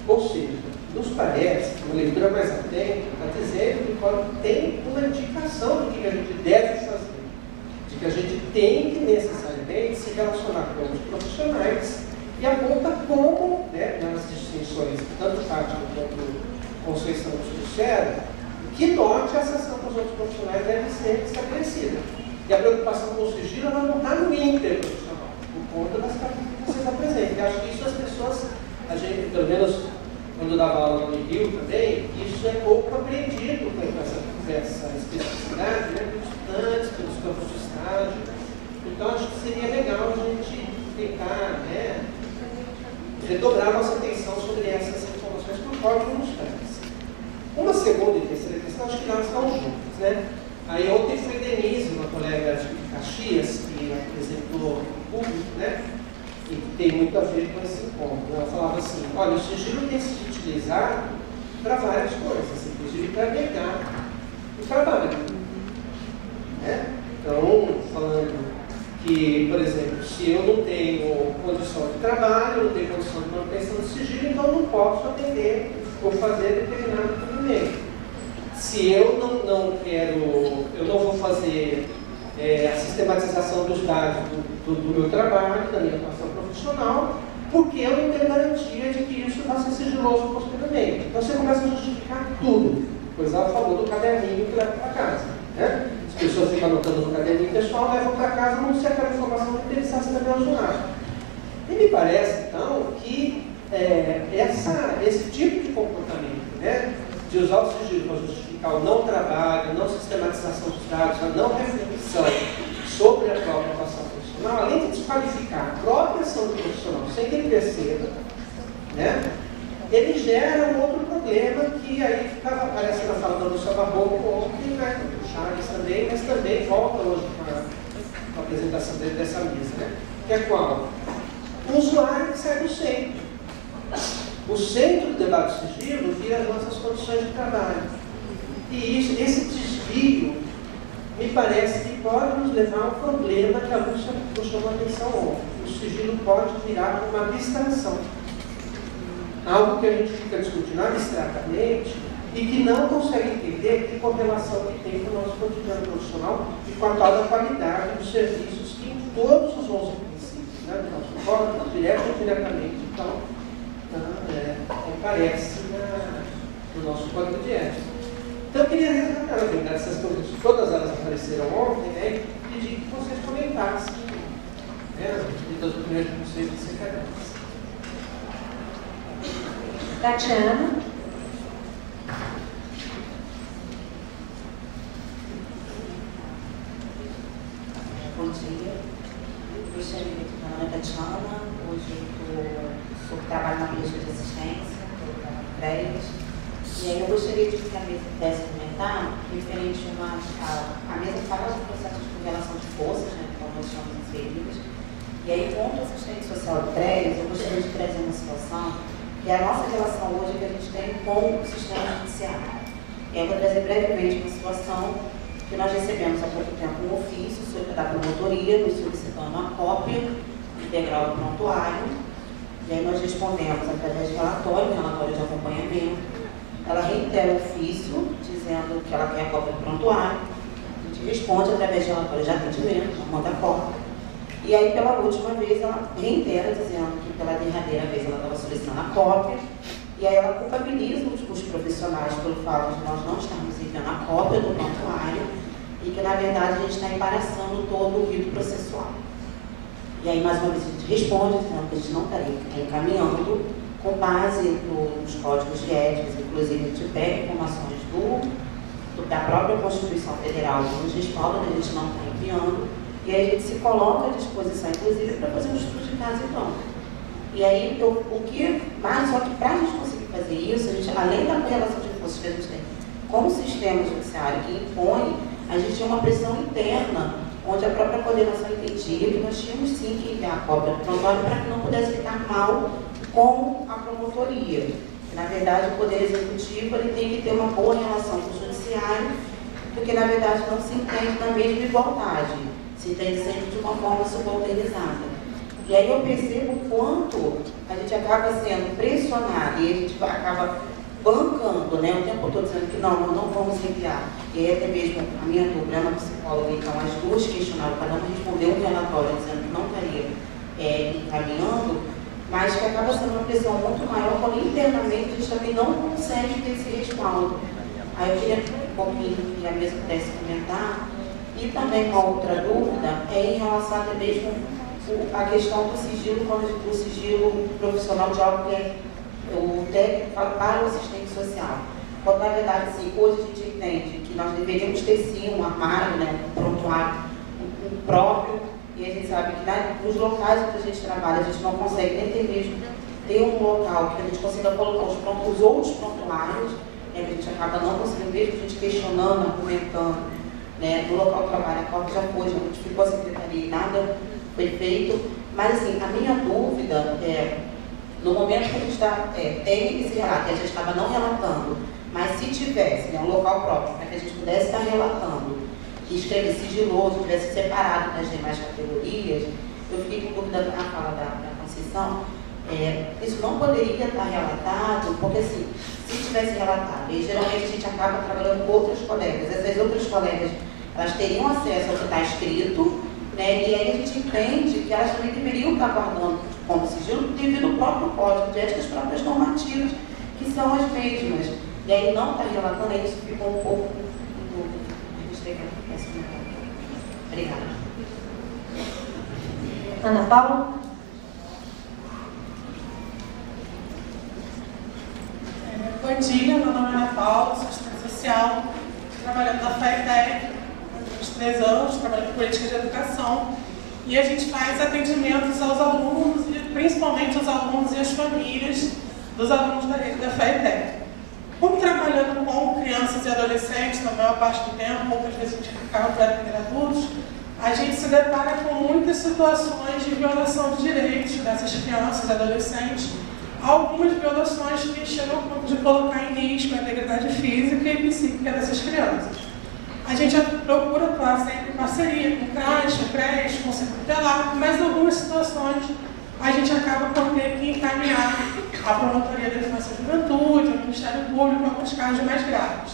Ou seja, nos parece, uma leitura mais atenta, está dizendo que o código tem uma indicação do que a gente deve fazer, de que a gente tem que necessariamente se relacionar com os profissionais e aponta como, né, nas distinções que tanto Fátima quanto Conceição disseram, que norte essa ação com os outros profissionais deve ser estabelecida. E a preocupação com o sigilo ela não está no interprofissional, por conta das características que vocês apresentam. Eu acho que isso as pessoas, a gente, pelo menos quando eu dava aula no Rio também, isso é pouco aprendido com essa especificidade, né, pelos estudantes, pelos campos de estágio. Então, acho que seria legal a gente tentar, né, redobrar nossa atenção sobre essas informações que o código nos traz. Uma segunda e terceira questão, acho que elas estão juntas, né? Aí ontem foi Denise, uma colega de Caxias, que apresentou o público, né? E que tem muito a ver com esse encontro. Ela falava assim, olha, o sigilo tem sido utilizado para várias coisas, inclusive para negar o trabalho. Né? Então, falando que, por exemplo, se eu não tenho condição de trabalho, eu não tenho condição de manutenção do sigilo, então eu não posso atender ou fazer determinado documento. Se eu não quero, eu não vou fazer a sistematização dos dados do meu trabalho, da minha atuação profissional, porque eu não tenho garantia de que isso vai ser sigiloso posteriormente. Então você começa a justificar tudo. Pois ela falou do caderninho que leva para casa. Né? As pessoas ficam anotando no caderninho pessoal, levam para casa, não se aquela informação não interessasse também ao jornal. E me parece, então, que esse tipo de comportamento, né, de usar o sigilo para justificar o não trabalho, a não sistematização dos dados, a não reflexão sobre a própria atuação profissional, além de desqualificar a própria ação do profissional sem que ele perceba, né, ele gera um outro problema que aí ficava aparecendo na fala da Lúcia Barroco ontem, né, do Charles também, mas também volta hoje com a apresentação dele dessa mesa, né, que é qual? O usuário que sai do centro. O centro do debate do sigilo vira as nossas condições de trabalho. E esse desvio, me parece que pode nos levar a um problema que a Lúcia chamou a atenção ontem. O sigilo pode virar uma distração. Algo que a gente fica discutindo abstratamente e que não consegue entender que correlação que tem com o nosso cotidiano profissional e com a tal da qualidade dos serviços que em todos os 11 princípios, né, do nosso código, direto ou indiretamente, então, aparece no nosso código de ética. Então eu queria resgatar, na verdade, essas coisas, todas elas apareceram ontem, né, e pedir que vocês comentassem, né, das opiniões de vocês de secretários. Tatiana. Bom dia. Meu nome é Tatiana. Hoje eu trabalho na política de assistência, estou prévias. E aí eu gostaria de que a mesa pudesse comentar referente a mesa fala do processo de correlação de forças, né, nós estamos inseridos. E aí, como assistente social de CREAS, eu gostaria de trazer uma situação que é a nossa relação hoje que a gente tem com o sistema judiciário. Eu vou trazer brevemente uma situação que nós recebemos há pouco tempo um ofício da promotoria, nos solicitando uma cópia integral do prontuário. E aí nós respondemos através de relatório de acompanhamento. Ela reitera o ofício, dizendo que ela quer a cópia do prontuário. A gente responde através de relatório de atendimento, manda a cópia. E aí, pela última vez, ela reitera, dizendo que pela derradeira vez ela estava solicitando a cópia. E aí ela culpabiliza os profissionais pelo fato de nós não estarmos enviando a cópia do prontuário e que, na verdade, a gente está embaraçando todo o rito processual. E aí, mais uma vez, a gente responde, dizendo que a gente não estaria encaminhando com base nos códigos de ética, inclusive a gente pega informações da própria Constituição Federal que nos respalda, que a gente não está enviando, e aí a gente se coloca à disposição, inclusive, para fazer um estudo de caso e pronto. E aí, só que para a gente conseguir fazer isso, a gente, além da correlação de forças que a gente tem com o sistema judiciário que impõe, a gente tinha uma pressão interna, onde a própria coordenação entendia que nós tínhamos sim que enviar a cópia do prontuário para que não pudesse ficar mal com a promotoria. Na verdade, o Poder Executivo ele tem que ter uma boa relação com o Judiciário, porque, na verdade, não se entende na mesma igualdade, se entende sempre de uma forma subalternizada. E aí eu percebo o quanto a gente acaba sendo pressionado e a gente acaba bancando, né, o tempo todo dizendo que não, nós não vamos enviar. E aí até mesmo a minha dupla, a psicóloga, então as duas questionaram, cada uma respondeu um relatório dizendo que não estaria encaminhando, mas que acaba sendo uma pressão muito maior quando internamente a gente também não consegue ter esse respaldo. Aí eu queria um pouquinho que a mesa pudesse comentar. E também uma outra dúvida é em relação até mesmo a questão do sigilo, do sigilo profissional de algo que é o técnico para o assistente social. Quando, na verdade, assim, hoje a gente entende que nós deveríamos ter sim um armário, né, um prontuário próprio, e a gente sabe que nos locais onde a gente trabalha, a gente não consegue nem ter um local que a gente consiga colocar os outros prontuários, né, que a gente acaba não conseguindo, mesmo a gente questionando, argumentando, né, no local de trabalho, a qual já foi, já notificou a secretaria e nada foi feito. Mas, assim, a minha dúvida é, no momento que a gente tem esse relato, e a gente estava não relatando, mas se tivesse, né, um local próprio, para que a gente pudesse estar relatando, que escrevesse sigiloso, tivesse separado das demais categorias, eu fiquei com dúvida na fala da Conceição, isso não poderia estar relatado, porque assim, se tivesse relatado, e geralmente a gente acaba trabalhando com outras colegas, essas outras colegas, elas teriam acesso ao que está escrito, né, e aí a gente entende que elas também deveriam estar guardando como sigilo devido ao próprio código de ética, as próprias normativas, que são as mesmas. E aí não está relatando, aí isso ficou um pouco em dúvida. A gente tem que essa obrigada. Ana Paula? Bom dia, meu nome é Ana Paula, sou assistente social, trabalhando na FAETEC há uns 3 anos, trabalhando com política de educação, e a gente faz atendimentos aos alunos, principalmente aos alunos e às famílias dos alunos da rede da FAETEC. Como trabalhando com crianças e adolescentes, na maior parte do tempo, poucas vezes a gente ficava para atender adultos, a gente se depara com muitas situações de violação de direitos dessas crianças e adolescentes, algumas violações que chegam ao ponto de colocar em risco a integridade física e psíquica dessas crianças. A gente procura atuar sempre em parceria com CREAS, com o Centro Tutelar, mas em algumas situações a gente acaba por ter que encaminhar a Promotoria da Infância e Juventude, ao Ministério Público, em alguns casos mais graves.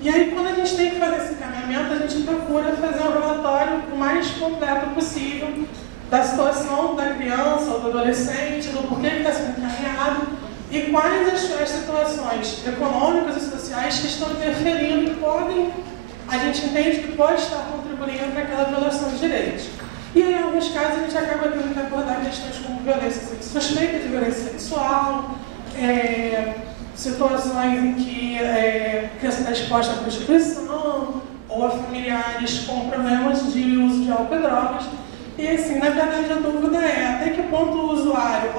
E aí, quando a gente tem que fazer esse encaminhamento, a gente procura fazer um relatório o mais completo possível da situação da criança ou do adolescente, do porquê que está sendo encaminhado e quais as situações econômicas e sociais que estão interferindo e podem, a gente entende que pode estar contribuindo para aquela violação de direitos. E aí, em alguns casos, a gente acaba tendo que abordar questões como suspeita de violência sexual, situações em que a criança está exposta à prostituição ou a familiares com problemas de uso de álcool e drogas. E assim, na verdade, a dúvida é até que ponto o usuário,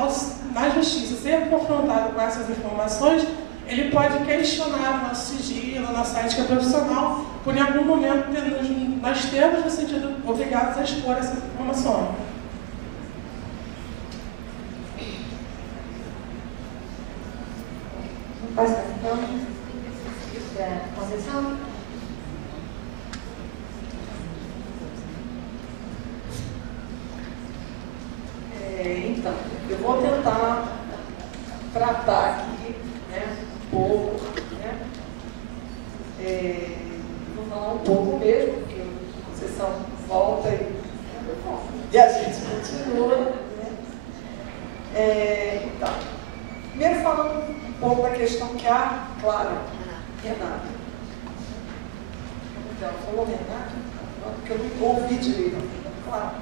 na justiça, ser confrontado com essas informações, ele pode questionar o nosso sigilo, a nossa ética profissional, por em algum momento nós termos nos sentido obrigados a expor essas informações. Passa então para Conceição. Então, eu vou tentar tratar aqui, né, um pouco, né, vou falar um pouco mesmo, porque a Conceição volta e a gente continua, né. Então, primeiro falando um pouco da questão que a Clara, Renata. Então, falou Renata, porque eu não ouvi direito. Claro.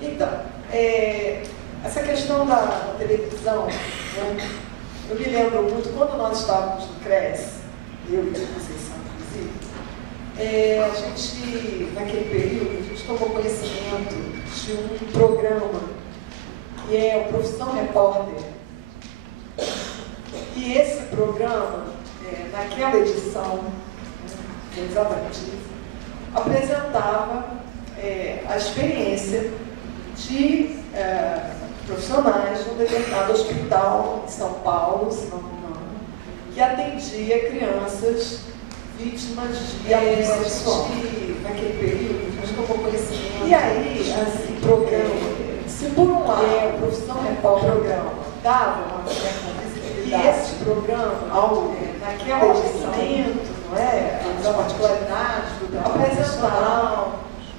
Então, essa questão da televisão, né, eu me lembro muito, quando nós estávamos no CRES, eu e a Conceição, inclusive, a gente, naquele período, a gente tomou conhecimento de um programa que é o Profissão Repórter. E esse programa, naquela edição, exatamente isso, apresentava a experiência de profissionais de um determinado hospital em São Paulo, se não me engano, que atendia crianças vítimas de abuso sexual. Naquele período, a gente tomou conhecimento. E aí, esse programa, se por um lado o Profissão Repórter programa dava uma visibilidade, e esse programa, naquela edição, não é? As particularidades do apresentação,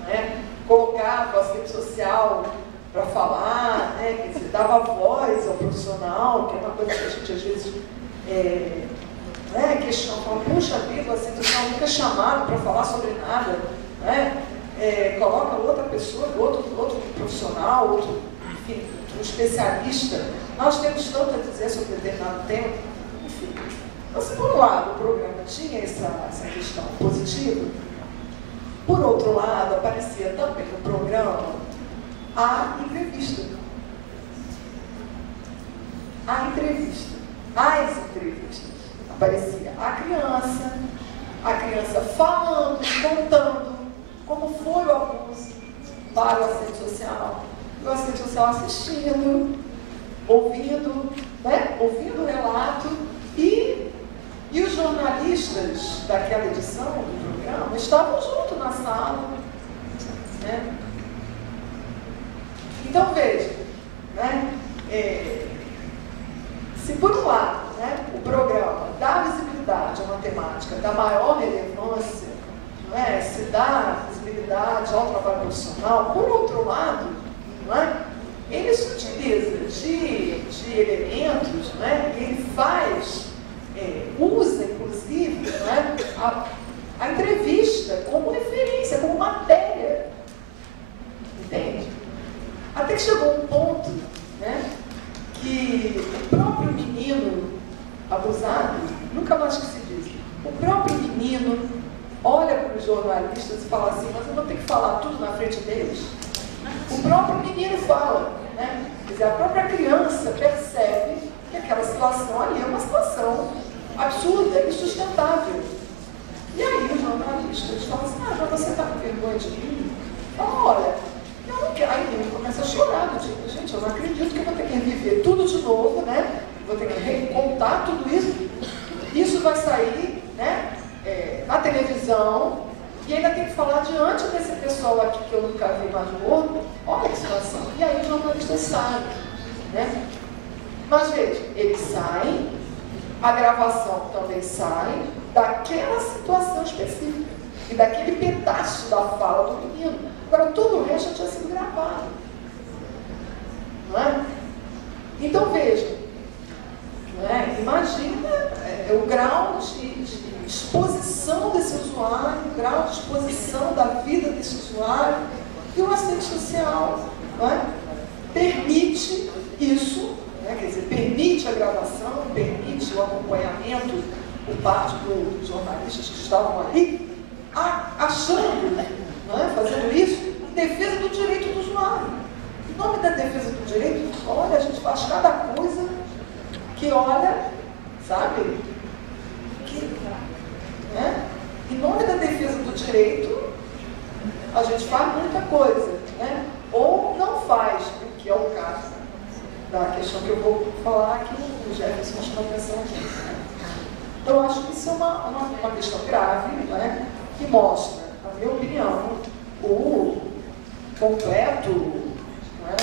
né? Colocava a assistente social para falar, né? Quer dizer, dava voz ao profissional, que é uma coisa que a gente às vezes questiona, fala, puxa vida, a assistente social nunca é chamado para falar sobre nada, né? Coloca outra pessoa, outro profissional, outro, enfim, um especialista. Nós temos tanto a dizer sobre determinado tema, enfim. Então, se por um lado o programa tinha essa questão positiva, por outro lado, aparecia também no programa a entrevista. As entrevistas. Aparecia a criança falando, contando como foi o abuso para o assistente social, e o assistente social assistindo, ouvindo, né? Ouvindo o relato, e os jornalistas daquela edição do programa estavam junto na sala, né? Então, veja, né? Se por um lado, né, o programa dá visibilidade à matemática da maior relevância, não é? Se dá visibilidade ao trabalho profissional, por outro lado, não é? Ele se utiliza de elementos, não é? Ele usa, inclusive, não é? a entrevista como referência, como matéria. Entende? Até que chegou um ponto, né, que o próprio menino abusado, nunca mais que se diz, o próprio menino olha para os jornalistas e fala assim, mas eu vou ter que falar tudo na frente deles. O próprio menino fala, né? Quer dizer, a própria criança percebe que aquela situação ali é uma situação absurda, insustentável. E aí os jornalistas falam assim, mas você está com vergonha de mim? Fala, olha, eu não quero. Aí ele começa a chorar, eu digo, gente, eu não acredito que eu vou ter que reviver tudo de novo, né? Vou ter que recontar tudo isso. Isso vai sair, né, na televisão, e ainda tem que falar diante desse pessoal aqui que eu nunca vi mais no outro. Olha que situação. E aí os jornalistas saem, né? Mas veja, eles saem, a gravação também sai daquela situação específica e daquele pedaço da fala do menino. Agora, todo o resto já tinha sido gravado. Não é? Então, veja, não é? Imagina o grau de exposição desse usuário, o grau de exposição da vida desse usuário, e o assistente social, não é? Permite isso, né? Quer dizer, permite a gravação, permite o acompanhamento por parte dos jornalistas que estavam ali, achando, não é? Fazendo isso em defesa do direito do usuário. Em nome da defesa do direito, olha, a gente faz cada coisa que, olha, sabe, que em nome da defesa do direito, a gente faz muita coisa, né? Ou não faz, o que é o caso da questão que eu vou falar aqui, o Jefferson chamou a atenção aqui. Então, eu acho que isso é uma questão grave, né? Que mostra, na minha opinião, o completo, né,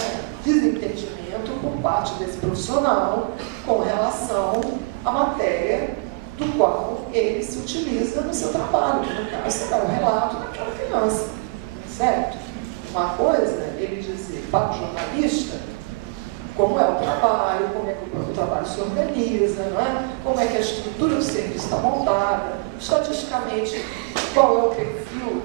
desentendimento por parte desse profissional com relação à matéria do qual ele se utiliza no seu trabalho. No caso, é o relato daquela criança, certo? Uma coisa é ele dizer para o jornalista como é o trabalho, como é que o trabalho se organiza, não é? Como é que a estrutura do serviço está montada, estatisticamente, qual é o perfil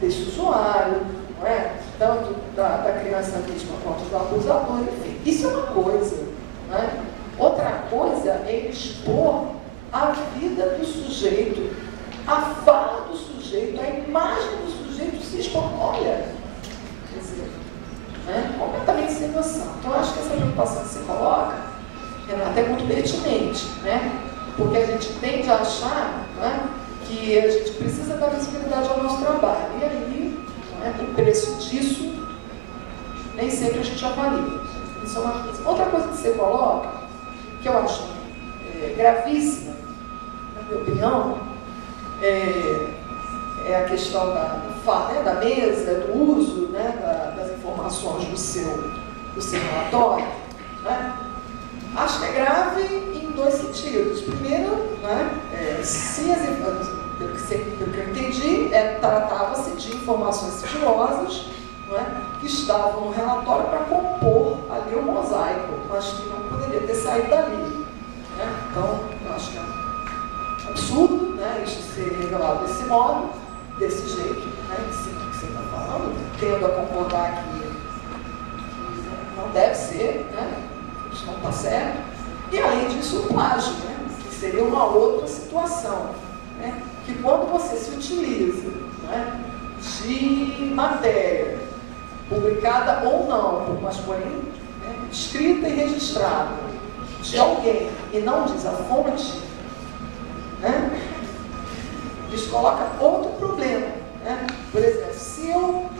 desse usuário, não é? Tanto da criança vítima quanto do abusador, enfim. Isso é uma coisa, não é? Outra coisa é ele expor a vida do sujeito, a fala do sujeito, a imagem do sujeito se expor. Olha, quer dizer, né? Completamente sem noção. Então, eu acho que essa preocupação que se coloca é até muito pertinente, né? Porque a gente tende a achar, né, que a gente precisa dar visibilidade ao nosso trabalho. E aí, né, o preço disso, nem sempre a gente avalia. Isso é uma coisa. Outra coisa que você coloca, que eu acho gravíssima, na minha opinião, é a questão da mesa, do uso, né, das informações do seu relatório. Né? Acho que é grave em dois sentidos. Primeiro, né, pelo que eu entendi, tratava-se de informações sigilosas, né, que estavam no relatório para compor ali o mosaico, mas que não poderia ter saído dali. Né? Então, eu acho que é um absurdo, né, isso ser revelado desse modo, desse jeito, né, que você está falando, tendo a concordar que não deve ser, né, isso não está certo. E, além disso, o plágio, né, que seria uma outra situação, né, que quando você se utiliza, né, de matéria publicada ou não, mas porém, né, escrita e registrada de alguém e não diz a fonte, né, isso coloca outro problema. Né? Por exemplo, se eu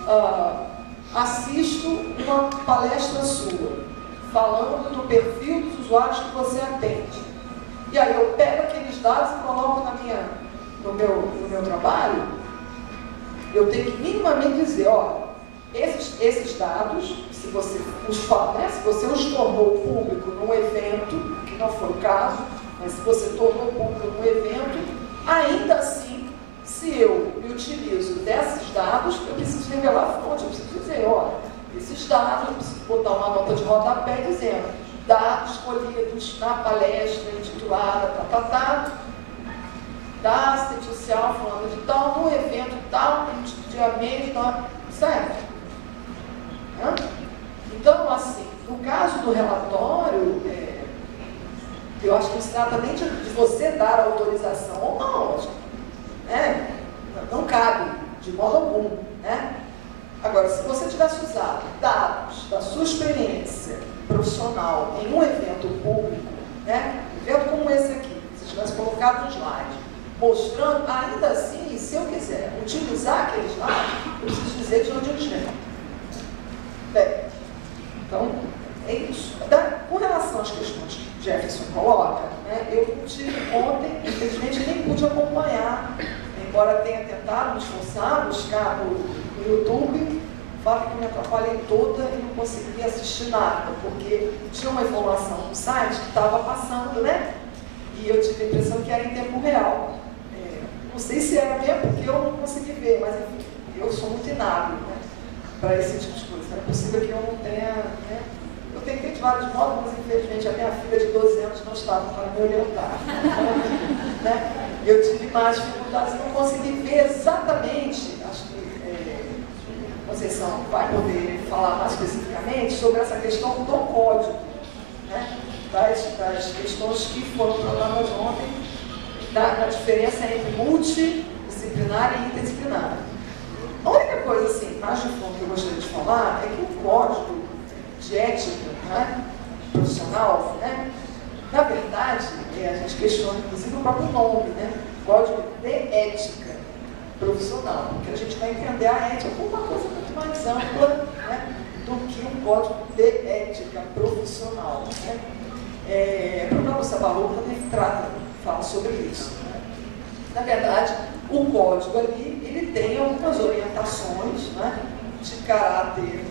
assisto uma palestra sua, falando do perfil dos usuários que você atende, e aí eu pego aqueles dados e coloco no meu trabalho, eu tenho que minimamente dizer, olha, esses dados, se você os tornou público num evento, que não foi o caso, mas se você tornou público num evento, ainda assim, se eu me utilizo desses dados, eu preciso revelar a fonte, eu preciso dizer, olha, esses dados, eu preciso botar uma nota de rodapé dizendo, dados colhidos na palestra intitulada, da assistente social, falando de tal, no evento tal, dia mês, tal, certo? Então, assim, no caso do relatório, eu acho que não se trata nem de você dar autorização ou não, né? Não cabe, de modo algum, né? Agora, se você tivesse usado dados da sua experiência profissional em um evento público, né? Um evento como esse aqui, se tivesse colocado no slide, mostrando, ainda assim, se eu quiser utilizar aquele slide, eu preciso dizer de onde eles vêm. Bem, então, é isso. Com relação às questões que Jefferson coloca, né, eu tive ontem, infelizmente nem pude acompanhar, embora tenha tentado me esforçar, buscar no YouTube, o fato que me atrapalhei toda e não consegui assistir nada, porque tinha uma informação no site que estava passando, né? E eu tive a impressão que era em tempo real. Não sei se era mesmo, porque eu não consegui ver, mas enfim, eu sou muito inábil, né, para esse tipo de coisa. Não é possível que eu não tenha... Né? Eu tentei de vários modos, mas infelizmente a minha filha de 12 anos não estava para me orientar. Né? Eu tive mais dificuldades e não consegui ver exatamente, acho que Conceição vai poder falar mais especificamente sobre essa questão do código, né? das questões que foram tratadas ontem, da diferença entre multidisciplinar e interdisciplinar. A única coisa assim, mais de fundo que eu gostaria de falar é que o código de ética, né, profissional, né, Na verdade, a gente questiona, inclusive, o próprio nome, né? Código de Ética Profissional, porque a gente vai entender a ética como uma coisa muito mais ampla, né, do que um código de ética profissional. Né? O próprio Sabarro também fala sobre isso. Né? Na verdade, o código ali, ele tem algumas orientações, né, de caráter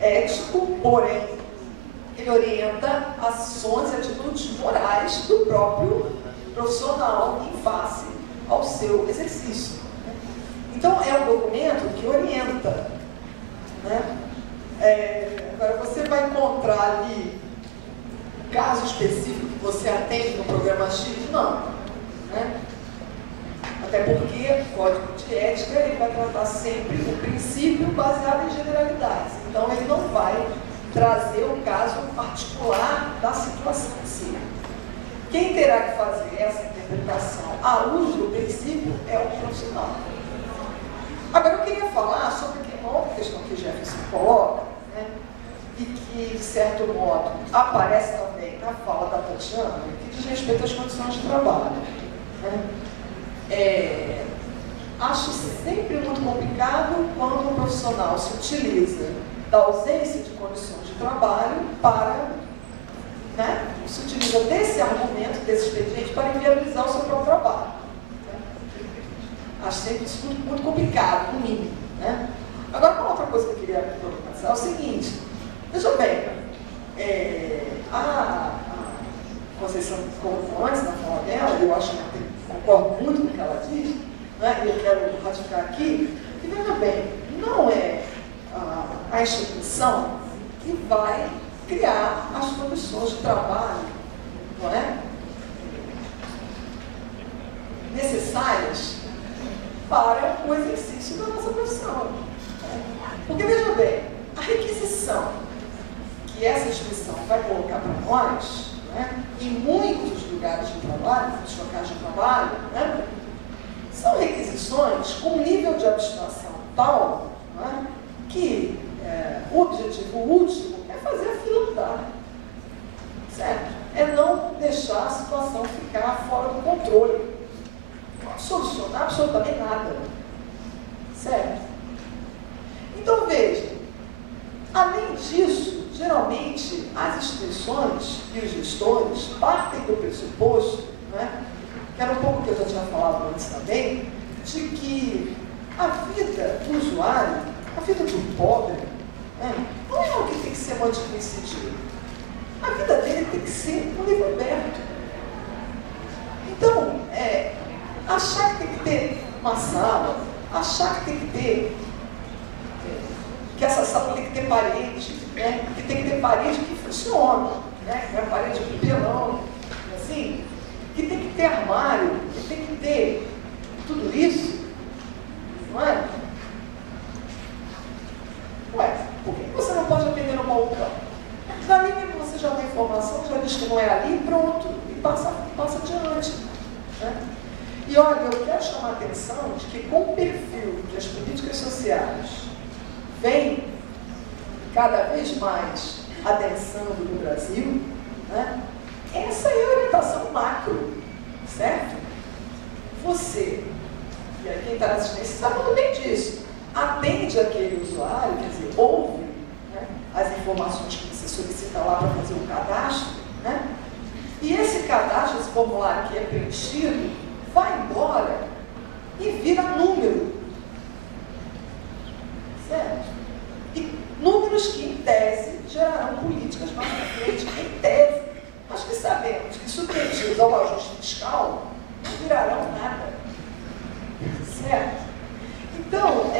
ético, porém, ele orienta ações e atitudes morais do próprio profissional em face ao seu exercício. Né? Então, é um documento que orienta. Né? Agora, você vai encontrar ali um caso específico que você atende no programa X? Não. Né? Até porque o Código de Ética ele vai tratar sempre o princípio baseado em generalidades. Então, ele não vai trazer o caso particular da situação em si. Quem terá que fazer essa interpretação à luz do princípio é o profissional. Agora, eu queria falar sobre uma outra questão que Jefferson coloca, né, e que, de certo modo, aparece também na fala da Tatiana, que diz respeito às condições de trabalho. Né? Acho sempre muito complicado quando um profissional se utiliza da ausência de condições de trabalho para, né, se utiliza desse argumento, desse expediente, para inviabilizar o seu próprio trabalho. Né? Acho sempre isso muito complicado, no mínimo. Né? Agora, uma outra coisa que eu queria problematizar é o seguinte, veja bem, a Conceição colocou antes na fala dela, e eu acho que eu concordo muito com o que ela diz, né, e eu quero ratificar aqui, que veja bem, não é a instituição que vai criar as condições de trabalho, não é? Necessárias para o exercício da nossa profissão. Porque, veja bem, a requisição que essa instituição vai colocar para nós, né, em muitos lugares de trabalho, muitos locais de trabalho, né, são requisições com nível de abstração tal, né, que o objetivo último é fazer a fila andar, certo? É não deixar a situação ficar fora do controle, não solucionar absolutamente nada, certo? Então, veja, além disso, geralmente as instituições e os gestores partem do pressuposto, né, que era um pouco que eu já tinha falado antes também, de que a vida do usuário, a vida do pobre, não é algo que tem que ser mantido em sigilo. A vida dele tem que ser um livro aberto. Então, achar que tem que ter uma sala, achar que tem que ter, que essa sala tem que ter parede, né, que tem que ter parede que funciona, né, que é parede de pelão, assim, que tem que ter armário, que tem que ter tudo isso, não é? Ué, por que você não pode atender no balcão? Na mínima você já dá informação, já diz que não é ali, pronto, e passa adiante. Né? E olha, eu quero chamar a atenção de que com o perfil que as políticas sociais vêm cada vez mais adensando no Brasil, né, essa é a orientação macro, certo? Você, e aí quem está na assistência sabe muito bem disso, atende aquele usuário, quer dizer, ouve, né, as informações que você solicita lá para fazer o cadastro, né, e esse cadastro, esse formulário que é preenchido, vai embora e vira número, certo? E números que, em tese, gerarão políticas mais para frente, em tese, mas que sabemos que, submetidos ao ajuste fiscal, não virarão nada, certo? Então,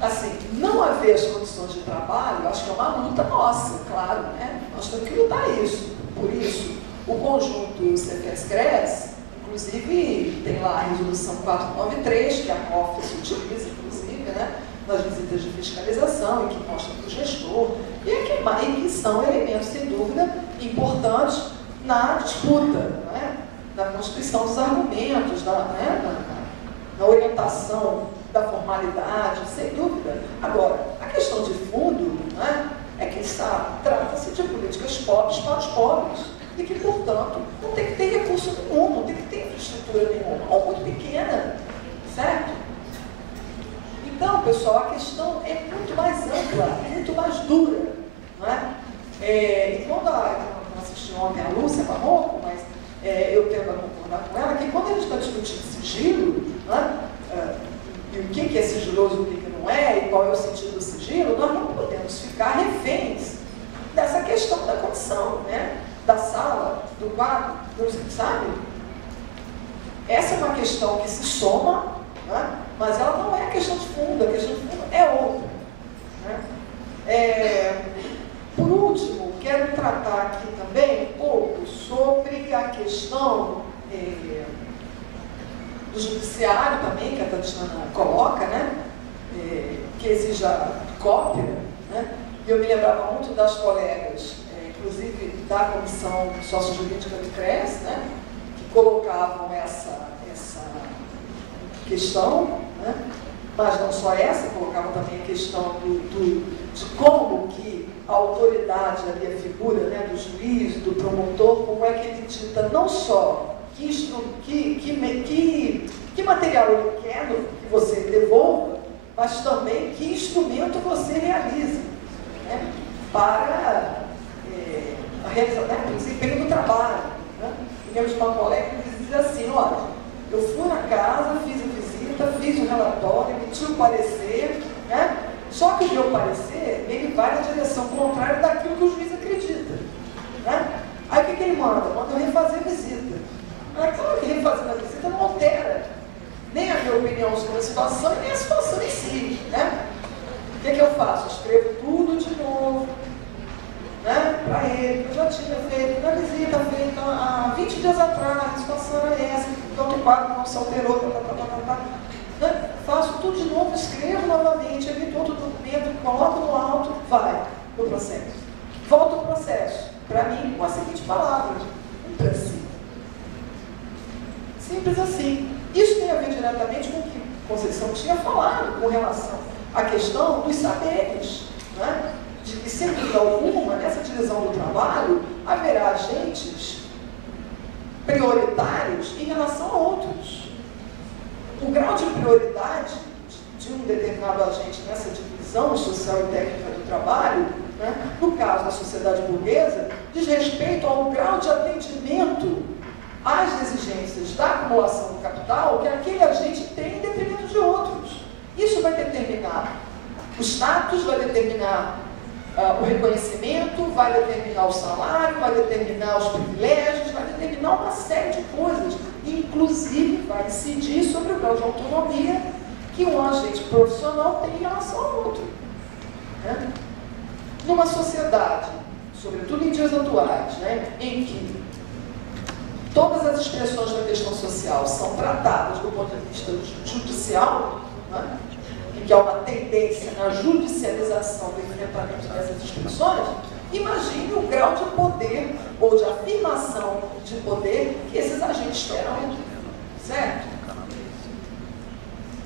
assim, não haver as condições de trabalho, acho que é uma luta nossa, claro, né? Nós temos que lutar isso. Por isso, o conjunto CEFES-CRES, inclusive, tem lá a resolução 493, que a COF se utiliza, inclusive, né, nas visitas de fiscalização, e que mostra para o gestor, e que são elementos, sem dúvida, importantes na disputa, né, na constituição dos argumentos, na orientação da formalidade, sem dúvida. Agora, a questão de fundo, né, é que está pobres e que, portanto, não tem que ter recurso nenhum, não tem que ter infraestrutura nenhuma, ou muito pequena, certo? Então, pessoal, a questão é muito mais ampla, é muito mais dura, não é? E quando eu assisti ontem a Lúcia Barroco, mas eu tento concordar com ela, que quando a gente está discutindo sigilo, não é? E o que é sigiloso e o que não é, e qual é o sentido do sigilo, nós não podemos ficar reféns dessa questão da condição, né? Da sala, do quarto, sabe? Essa é uma questão que se soma, né? Mas ela não é a questão de fundo, a questão de fundo é outra. Né? Por último, quero tratar aqui também um pouco sobre a questão do judiciário também, que a Tatiana coloca, né? Que exige a cópia. Né? E eu me lembrava muito das colegas, inclusive da Comissão Sociojurídica do CRES, né? Que colocavam essa questão, né? Mas não só essa, colocavam também a questão de como que a autoridade ali, a figura, né, do juiz, do promotor, como é que ele dita não só que material ele quer que você devolva, mas também que instrumento você realiza, né, para a realização, né, o desempenho do trabalho. Né? E temos uma colega que diz assim, olha, eu fui na casa, fiz a visita, fiz o relatório, emiti o parecer, né? Só que o meu parecer, ele vai na direção contrária daquilo que o juiz acredita. Né? Aí o que ele manda? Manda eu refazer a visita. Aí claro que refazendo a visita não altera nem a minha opinião sobre a situação e nem a situação em si. Né? O que eu faço? Eu escrevo tudo de novo, né, para ele, que eu já tinha feito na visita feita há 20 dias atrás, a situação era essa, então o quadro não se alterou, né? Faço tudo de novo, escrevo novamente, emito outro documento, coloco no alto, vai para o processo. Volta ao processo, para mim, com a seguinte palavra, um princípio. Simples assim. Isso tem a ver diretamente com o que Conceição tinha falado com relação à questão dos saberes, né? De que, sem dúvida alguma, nessa divisão do trabalho, haverá agentes prioritários em relação a outros. O grau de prioridade de um determinado agente nessa divisão social e técnica do trabalho, né, no caso da sociedade burguesa, diz respeito ao grau de atendimento às exigências da acumulação do capital que aquele agente tem em detrimento de outros. Isso vai determinar o status, vai determinar o reconhecimento, vai determinar o salário, vai determinar os privilégios, vai determinar uma série de coisas, inclusive vai incidir sobre o grau de autonomia que um agente profissional tem em relação ao outro. Né? Numa sociedade, sobretudo em dias atuais, né, em que todas as expressões da questão social são tratadas do ponto de vista judicial, né, que há uma tendência na judicialização do enfrentamento dessas expressões, imagine o grau de poder ou de afirmação de poder que esses agentes terão, certo?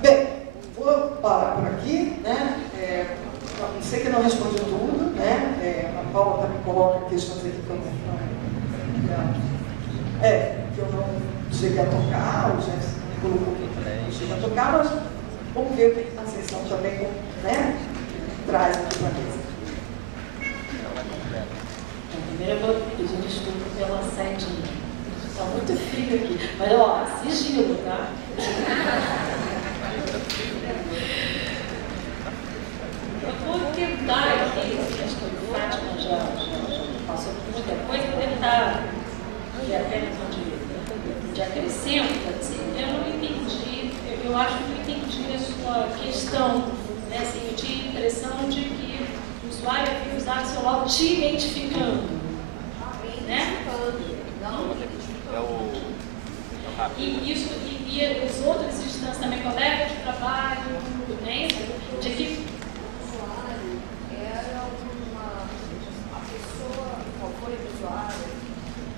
Bem, vou parar por aqui, né? Sei que não respondi tudo, né? A Paula também coloca questões aqui que eu não cheguei a tocar, o Jefferson me colocou que eu não cheguei a tocar, mas vamos ver o que a Conceição também, né, traz aqui para a mesa. Primeiro eu vou pedir desculpa pela saidinha. Está muito frio aqui. Mas, ó, sigilo, tá? Eu vou tentar aqui, acho que a Fátima já passou por muita coisa, vou tentar, que apenas de acrescento, assim, eu não entendi, eu acho que não entendi a sua questão, né? Assim, eu tinha a impressão de que o usuário havia usado o celular te identificando, né? E isso, e os outros instantes também, colegas de trabalho, né? De que a pessoa, qual foi o usuário,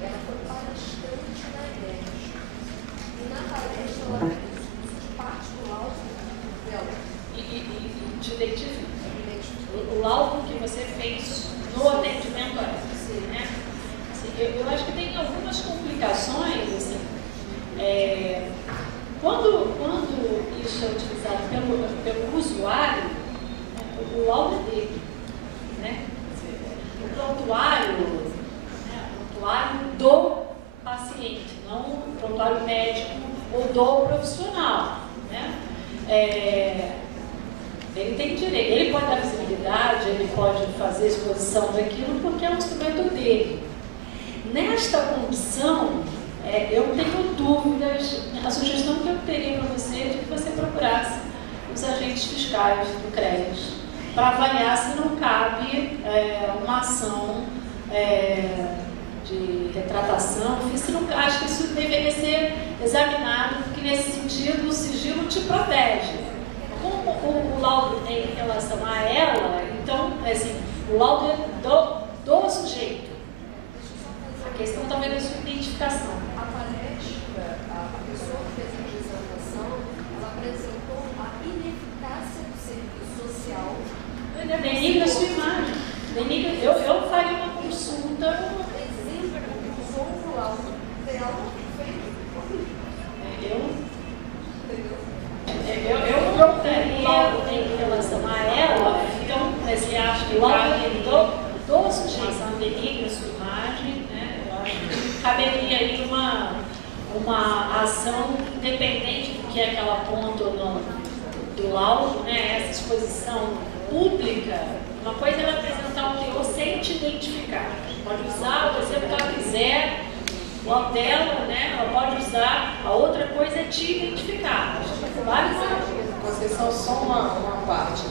ela foi palestrante na IDES. E na palestra ela fez parte do laudo dela. E te identifica. O laudo que você fez no atendimento a ela, né? Assim, eu acho que tem algumas complicações, assim, quando isso é utilizado pelo usuário, o laudo dele, né? O prontuário do paciente, não o prontuário médico ou do profissional, né? Ele tem direito, ele pode dar visibilidade, ele pode fazer exposição daquilo porque é um instrumento dele. Nesta condição, eu tenho dúvidas, a sugestão que eu teria para você é de que você procurasse os agentes fiscais do CREAS para avaliar se não cabe uma ação de retratação, se não, acho que isso deveria ser examinado, porque nesse sentido o sigilo te protege. Como o laudo é em relação a ela, então, assim, o laudo é do sujeito. A questão também da sua identificação. A palestra, a pessoa que fez a apresentação, ela apresentou a ineficácia do serviço social. Denigra a sua imagem. Eu faria uma consulta. Exemplo, usou o laudo dela feito por mim. Eu procuraria em relação a ela, então, você acha que cabe do sujeito, não denigra a sua imagem, né? Eu acho que caberia aí uma ação independente do que é que ela aponta do laudo, né? Essa exposição pública, uma coisa é ela apresentar o teor sem te identificar. Pode usar o exemplo que ela quiser, o laudo dela, né? Ela pode usar, a outra coisa é te identificar. Vários Conceição, só uma parte.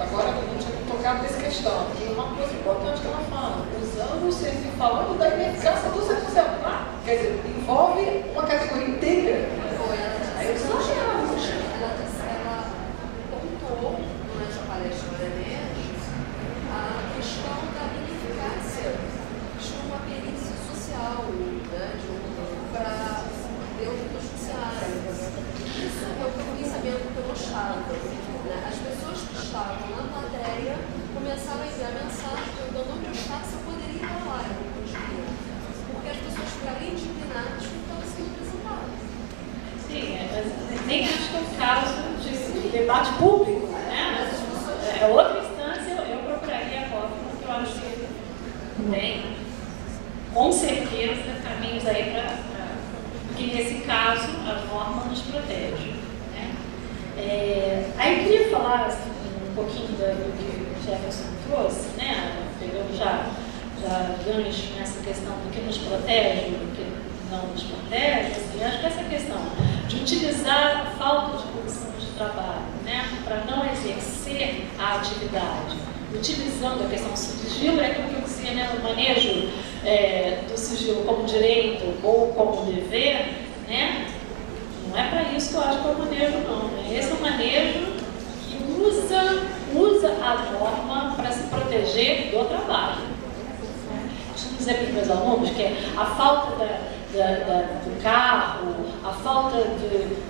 Agora a gente tinha tocado nessa questão. E uma coisa importante que ela fala, usando o serviço, falando da ineficácia do serviço. Quer dizer, envolve uma categoria inteira. Aí eu só ela pontuou durante a palestra da ENERJ a questão da ineficácia de uma perícia social, né, para dentro do judiciário. Isso eu fiquei sabendo pelo Estado. Né? As pessoas que estavam na plateia começaram a enviar mensagem perguntando onde o Estado se poderia ir lá, eu não podia. Porque as pessoas ficaram indignadas com o que estava sendo apresentado. Sim, mas nem acho que é um caso de debate público, né? É outra instância, eu procuraria a COF, porque eu acho que tem, com certeza, caminhos aí para que, nesse caso, a norma nos protege. Né? Aí eu queria falar assim, um pouquinho do que o Jefferson trouxe, né? Pegando já gancho nessa questão do que nos protege, do que não nos protege. Assim, acho que essa questão de utilizar a falta de condição de trabalho, né, para não exercer a atividade, utilizando a questão do sigilo, é aquilo que eu dizia, né, no manejo do sigilo como direito ou como dever, né, não é para isso que eu acho que é o manejo, não. Né? Esse é o manejo que usa a norma para se proteger do trabalho. Costumo dizer para os meus alunos que a falta do carro, a falta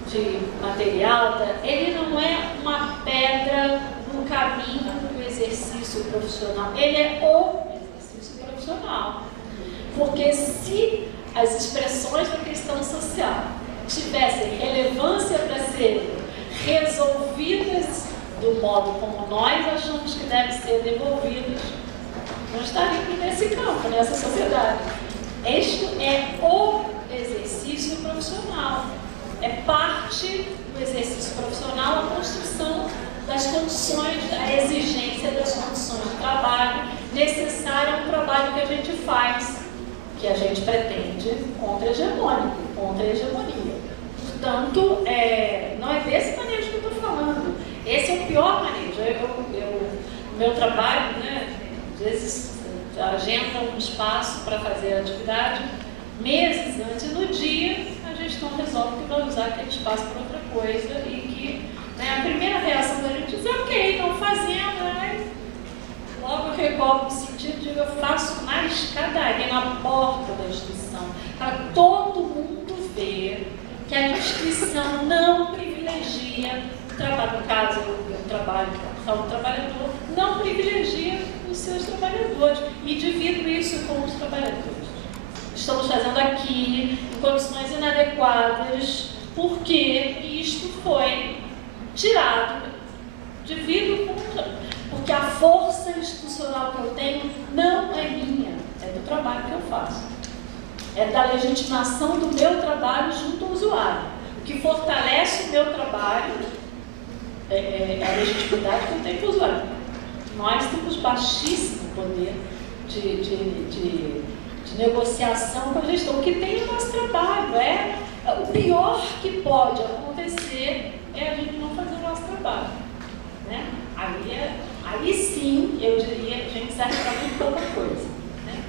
de material, ele não é uma pedra no caminho do exercício profissional, ele é o exercício profissional. Porque se as expressões da questão social tivessem relevância para serem resolvidas do modo como nós achamos que devem ser devolvidas, não estaríamos nesse campo, nessa sociedade. Este é o exercício profissional. É parte do exercício profissional a construção das condições, a exigência das condições de trabalho necessárias ao trabalho que a gente faz, que a gente pretende contra-hegemônico, contra a hegemonia. Portanto, não é desse manejo que eu estou falando. Esse é o pior manejo. O meu trabalho, né, às vezes, agenda um espaço para fazer a atividade, meses antes, e no dia a gestão resolve que vai usar aquele espaço para outra coisa e que, né, a primeira reação da gente diz, ok, não fazendo, mas logo eu recordo no sentido de eu faço uma escadaria na porta da instituição, para todo mundo ver que a instituição não privilegia o trabalho, no caso, o trabalho do trabalhador, não privilegia os seus trabalhadores, e divido isso com os trabalhadores. estamos fazendo aqui em condições inadequadas, porque isto foi tirado devido porque a força institucional que eu tenho não é minha, é do trabalho que eu faço. É da legitimação do meu trabalho junto ao usuário. O que fortalece o meu trabalho é a legitimidade que eu tenho com o usuário. Nós temos baixíssimo poder de negociação com a gestão. O que tem é o nosso trabalho. O pior que pode acontecer é a gente não fazer o nosso trabalho. Né? Aí sim, eu diria que a gente serve para muito pouca coisa. Né?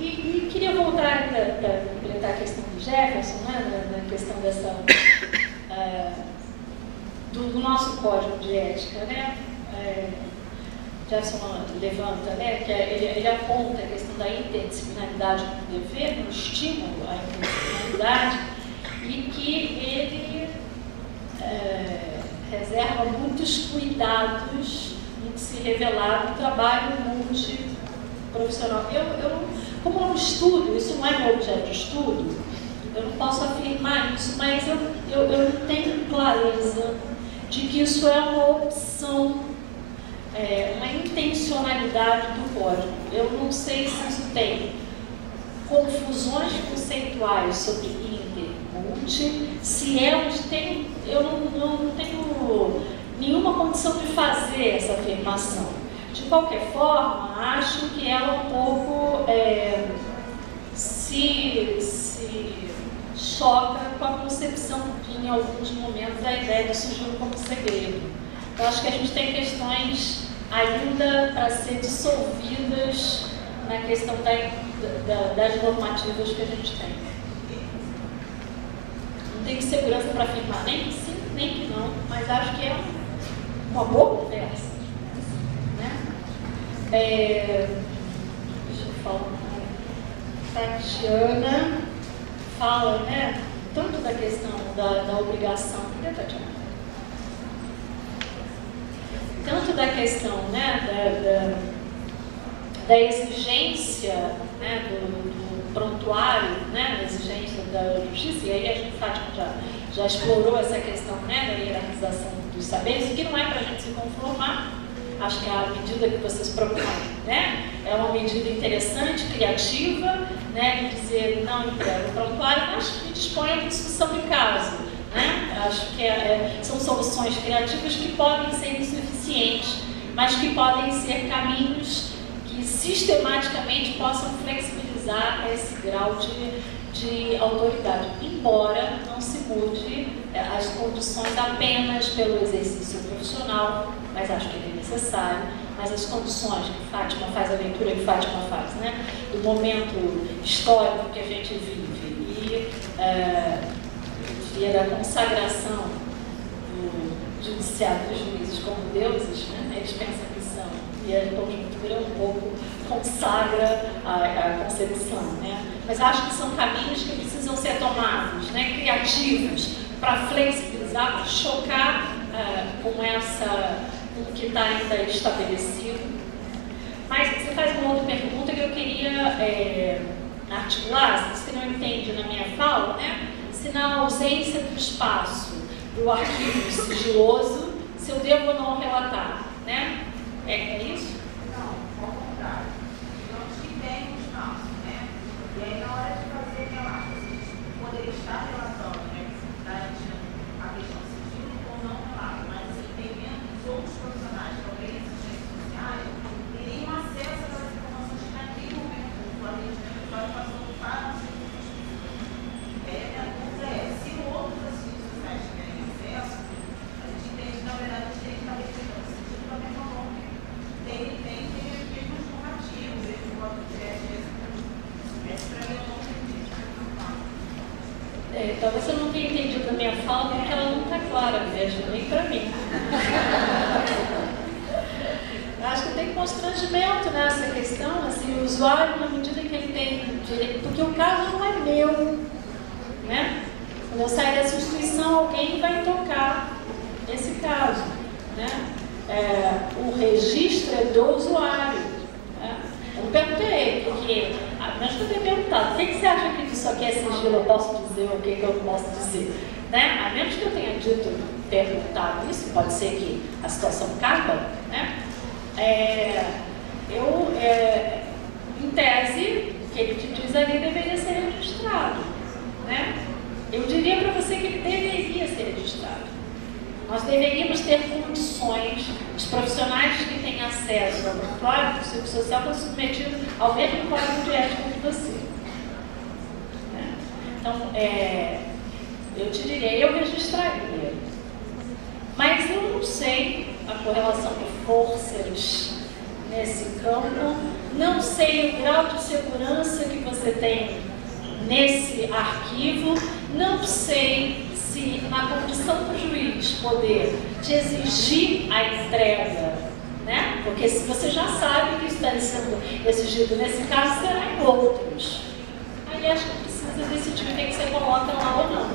E queria voltar para completar a questão do Jefferson, né? na questão dessa, do nosso código de ética. Né? Jefferson levanta, né? Que ele aponta a questão da interdisciplinaridade como dever, no estímulo à interdisciplinaridade, e que ele reserva muitos cuidados em se revelar no trabalho multiprofissional. Como eu não estudo, isso não é meu objeto de estudo, eu não posso afirmar isso, mas eu tenho clareza de que isso é uma opção, uma intencionalidade do código. Eu não sei se isso tem confusões conceituais sobre inter, multi, se elas têm, eu não tenho nenhuma condição de fazer essa afirmação. De qualquer forma, acho que ela um pouco se choca com a concepção em alguns momentos da ideia do sigilo como segredo. Eu acho que a gente tem questões ainda para ser dissolvidas na questão das normativas que a gente tem. Não tenho segurança para afirmar nem que sim, nem que não, mas acho que é uma boa conversa. Né? Deixa eu falar. Tatiana fala, né, tanto da questão da obrigação, né, Tatiana? Tanto da questão, né, da exigência, né, do prontuário, né, da exigência da justiça, e aí a gente, Fátima, já explorou essa questão, né, da hierarquização dos saberes, o que não é para a gente se conformar. Acho que a medida que vocês propõem, né, é uma medida interessante, criativa, né, de dizer não entrega o prontuário, mas que dispõe de discussão de caso. Né? Acho que são soluções criativas que podem ser insuficientes, mas que podem ser caminhos que sistematicamente possam flexibilizar esse grau de autoridade, embora não se mude as condições apenas pelo exercício profissional, mas acho que ele é necessário, mas as condições que Fátima faz, a leitura que Fátima faz, né, do momento histórico que a gente vive e da consagração do judiciário dos juízes como deuses, né, eles pensam que são, e a conjuntura um pouco consagra a concepção, né, mas acho que são caminhos que precisam ser tomados, né, criativos, para flexibilizar, para chocar com o que está ainda estabelecido. Mas você faz uma outra pergunta que eu queria articular, se você não entende na minha fala, né? Se na ausência do espaço do arquivo sigiloso, se eu devo ou não relatar, né? É isso? Não, ao contrário. Não se tem um espaço, né? E aí na hora de fazer relato, você poderia estar relatando, né? A questão de sigilo ou não relato, mas entendendo que os outros profissionais, talvez as redes sociais, teriam acesso às informações que naquele momento o atendimento pode passar para o se outros sociais tiverem acesso, a gente entende que na verdade a gente tem que estar respeitando o sentido da mesma forma que tem mesmos normativos, mesmo modo de esse para mim eu não entendi. Talvez eu não tenha entendido a minha fala porque ela não está clara mesmo, nem para mim. Acho que tem constrangimento nessa questão, assim, o usuário, na medida que ele tem direito, porque o caso não é meu, né? Quando eu sair dessa instituição, alguém vai tocar esse caso, né? O registro é do usuário, né? Eu não perguntei a ele, porque mas eu tenho perguntado, o que você acha que isso aqui é sigilo, eu posso dizer, o que eu não posso dizer? Né? A menos que eu tenha perguntado isso, pode ser que a situação caiba, né? Em tese, o que ele te diz ali deveria ser registrado, né? Eu diria para você que ele deveria ser registrado. Nós deveríamos ter condições, os profissionais que têm acesso ao prontuário do Seguro Social estão submetidos ao mesmo código de ética que você. Né? Então, eu te diria, eu registraria. Mas eu não sei a correlação de forças nesse campo, não sei o grau de segurança que você tem nesse arquivo, não sei se na condição do juiz poder te exigir a entrega, né? Porque se você já sabe que isso está sendo exigido nesse caso, será em outros. Aí acho que precisa decidir o que você coloca lá ou não.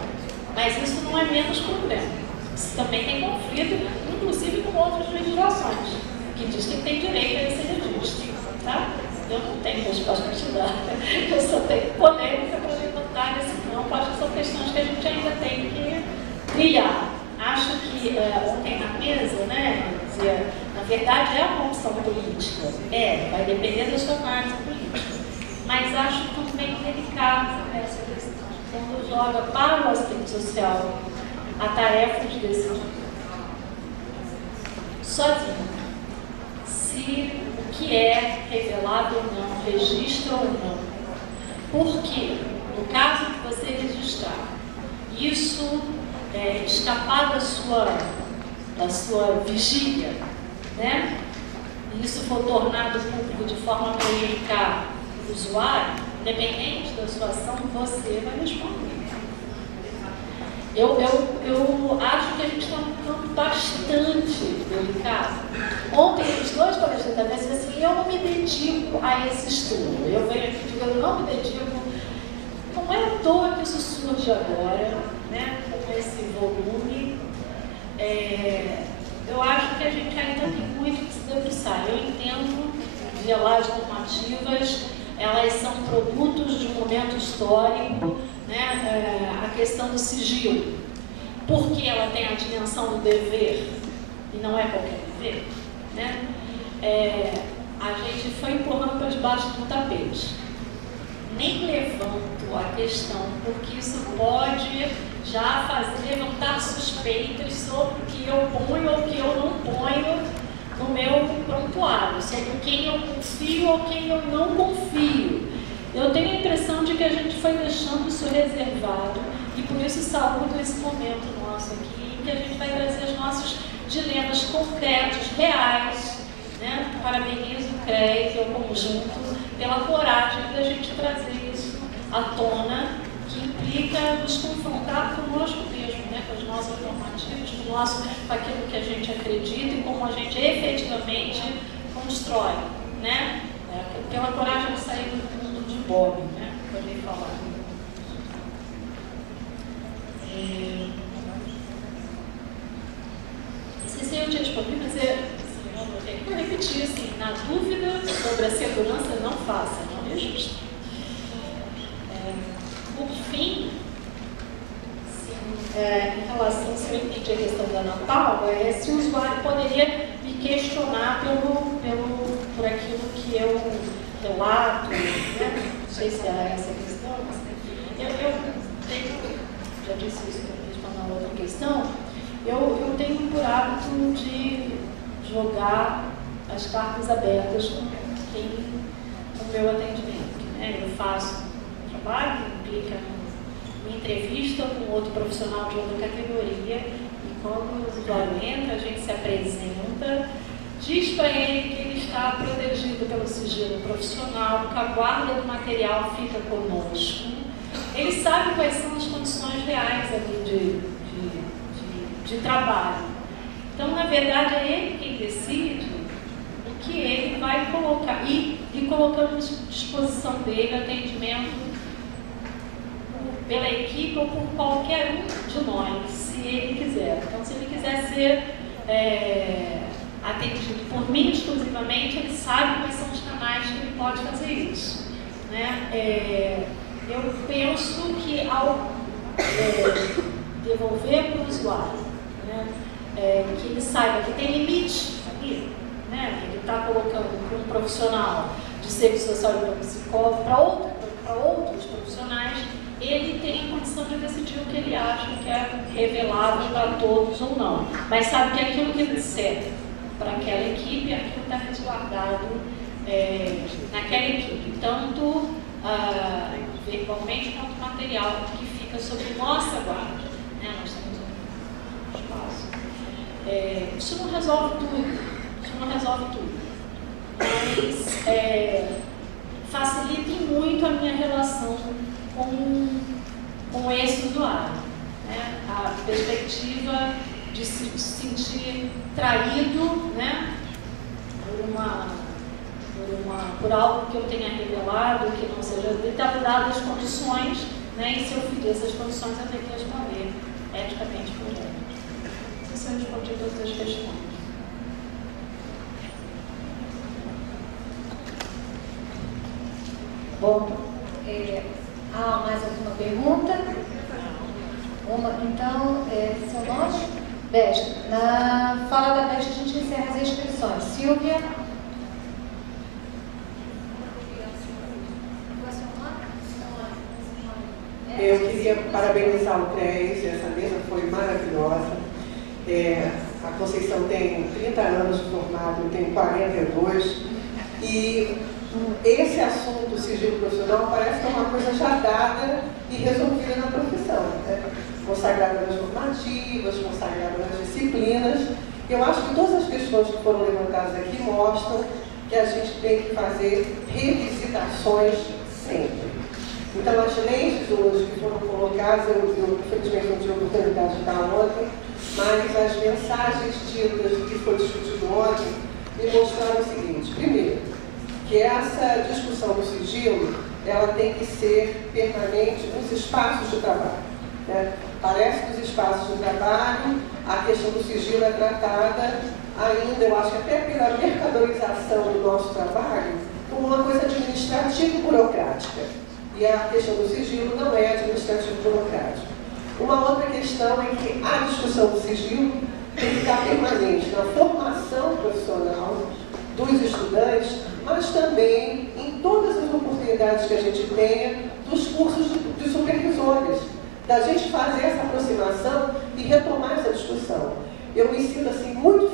Mas isso não é menos problema. Isso também tem conflito, inclusive com outras legislações, que diz que tem direito a esse registro, tá? Eu não tenho resposta para te dar. Eu só tenho polêmica para levantar nesse campo. Acho que são questões que a gente ainda tem que trilhar. Acho que ontem na mesa, né, dizia, na verdade é uma opção política. Vai depender da sua análise política. Mas acho também delicado essa questão. Quando joga para o assistente social a tarefa de decidir sozinho se o que é revelado ou não, registra ou não. Porque, no caso que você registrar, isso escapar da sua vigília, né? E isso for tornado público de forma a prejudicar o usuário, independente da sua ação, você vai responder. Eu acho que a gente está num campo bastante delicado. Ontem, os dois colegas da mesa disseram assim, eu não me dedico a esse estudo. Eu venho aqui dizendo, eu não me dedico. Não é à toa que isso surge agora, né, com esse volume. Eu acho que a gente ainda tem muito que se debruçar. Eu entendo que as leis normativas, elas são produtos de um momento histórico, né, a questão do sigilo, porque ela tem a dimensão do dever, e não é qualquer dever, né? A gente foi empurrando para debaixo do tapete. Nem levanto a questão, porque isso pode já levantar suspeitas sobre o que eu ponho ou o que eu não ponho no meu prontuário, sobre quem eu confio ou quem eu não confio. Eu tenho a impressão de que a gente foi deixando isso reservado e por isso saúdo esse momento nosso aqui, em que a gente vai trazer os nossos dilemas concretos, reais, né? Parabenizo o CREA e o conjunto pela coragem da gente trazer isso à tona, que implica nos confrontar conosco mesmo, né? Com as nossas normativas, com aquilo que a gente acredita e como a gente efetivamente constrói, né? Pela coragem de sair do mundo de Bob, né? Pode falar. Não sei se eu te respondi, mas eu vou repetir assim, na dúvida sobre a segurança, não faça, não registre. Por fim, em relação, se eu entendi a questão da Ana Paula, se o usuário poderia me questionar por aquilo que eu relato, né? Não sei se é essa questão, mas eu tenho, já disse isso respondendo a outra questão, eu tenho por hábito de jogar as cartas abertas com o meu atendimento, né? Eu faço um trabalho que implica uma entrevista com outro profissional de outra categoria e quando o usuário entra, a gente se apresenta, diz para ele que ele está protegido pelo sigilo profissional, que a guarda do material fica conosco. Ele sabe quais são as condições reais ali de trabalho. Então, na verdade, é ele quem decide o que ele vai colocar e colocamos à disposição dele atendimento pela equipe ou por qualquer um de nós, se ele quiser. Então, se ele quiser ser atendido por mim exclusivamente, ele sabe quais são os canais que ele pode né? Eu penso que ao devolver para o usuário, né, que ele saiba que tem limite ali, né? Ele está colocando para um profissional de serviço social e para um psicólogo, para outros profissionais, ele tem condição de decidir o que ele acha que é revelável para todos ou não. Mas sabe que aquilo que ele disser para aquela equipe, aquilo está resguardado naquela equipe, tanto verbalmente quanto material, que fica sob nossa guarda. Né? Nós temos um espaço. Isso não resolve tudo, mas facilita muito a minha relação com esse usuário. Né? A perspectiva de se sentir traído, né? por algo que eu tenha revelado, que não seja dadas as condições, né? E se eu fizer essas condições, eu tenho que responder eticamente por elas. Não sei se eu respondi todas as questões. Bom, há mais alguma pergunta? Então, seu nome? Beste. Na fala da Beste, a gente encerra as inscrições. Silvia? Eu queria parabenizar o CRES, essa mesa foi maravilhosa. A Conceição tem 30 anos de formado, eu tenho 42, e esse assunto, sigilo profissional, parece que é uma coisa já dada e resolvida na profissão, né? Consagrada nas normativas, consagrada nas disciplinas. Eu acho que todas as questões que foram levantadas aqui mostram que a gente tem que fazer revisitações sempre. Então, as lentes hoje que foram colocadas, eu infelizmente não tive a oportunidade de estar ontem, mas as mensagens ditas que foi discutido ontem me mostraram o seguinte: primeiro, que essa discussão do sigilo, ela tem que ser permanente nos espaços de trabalho, né? Parece que os espaços de trabalho, a questão do sigilo é tratada ainda, eu acho que até pela mercadorização do nosso trabalho, como uma coisa administrativa e burocrática. E a questão do sigilo não é administrativo e burocrático. Uma outra questão é que a discussão do sigilo tem que estar permanente na formação profissional dos estudantes, mas também em todas as oportunidades que a gente tenha dos cursos de supervisores, da gente fazer essa aproximação e retomar essa discussão. Eu me sinto assim muito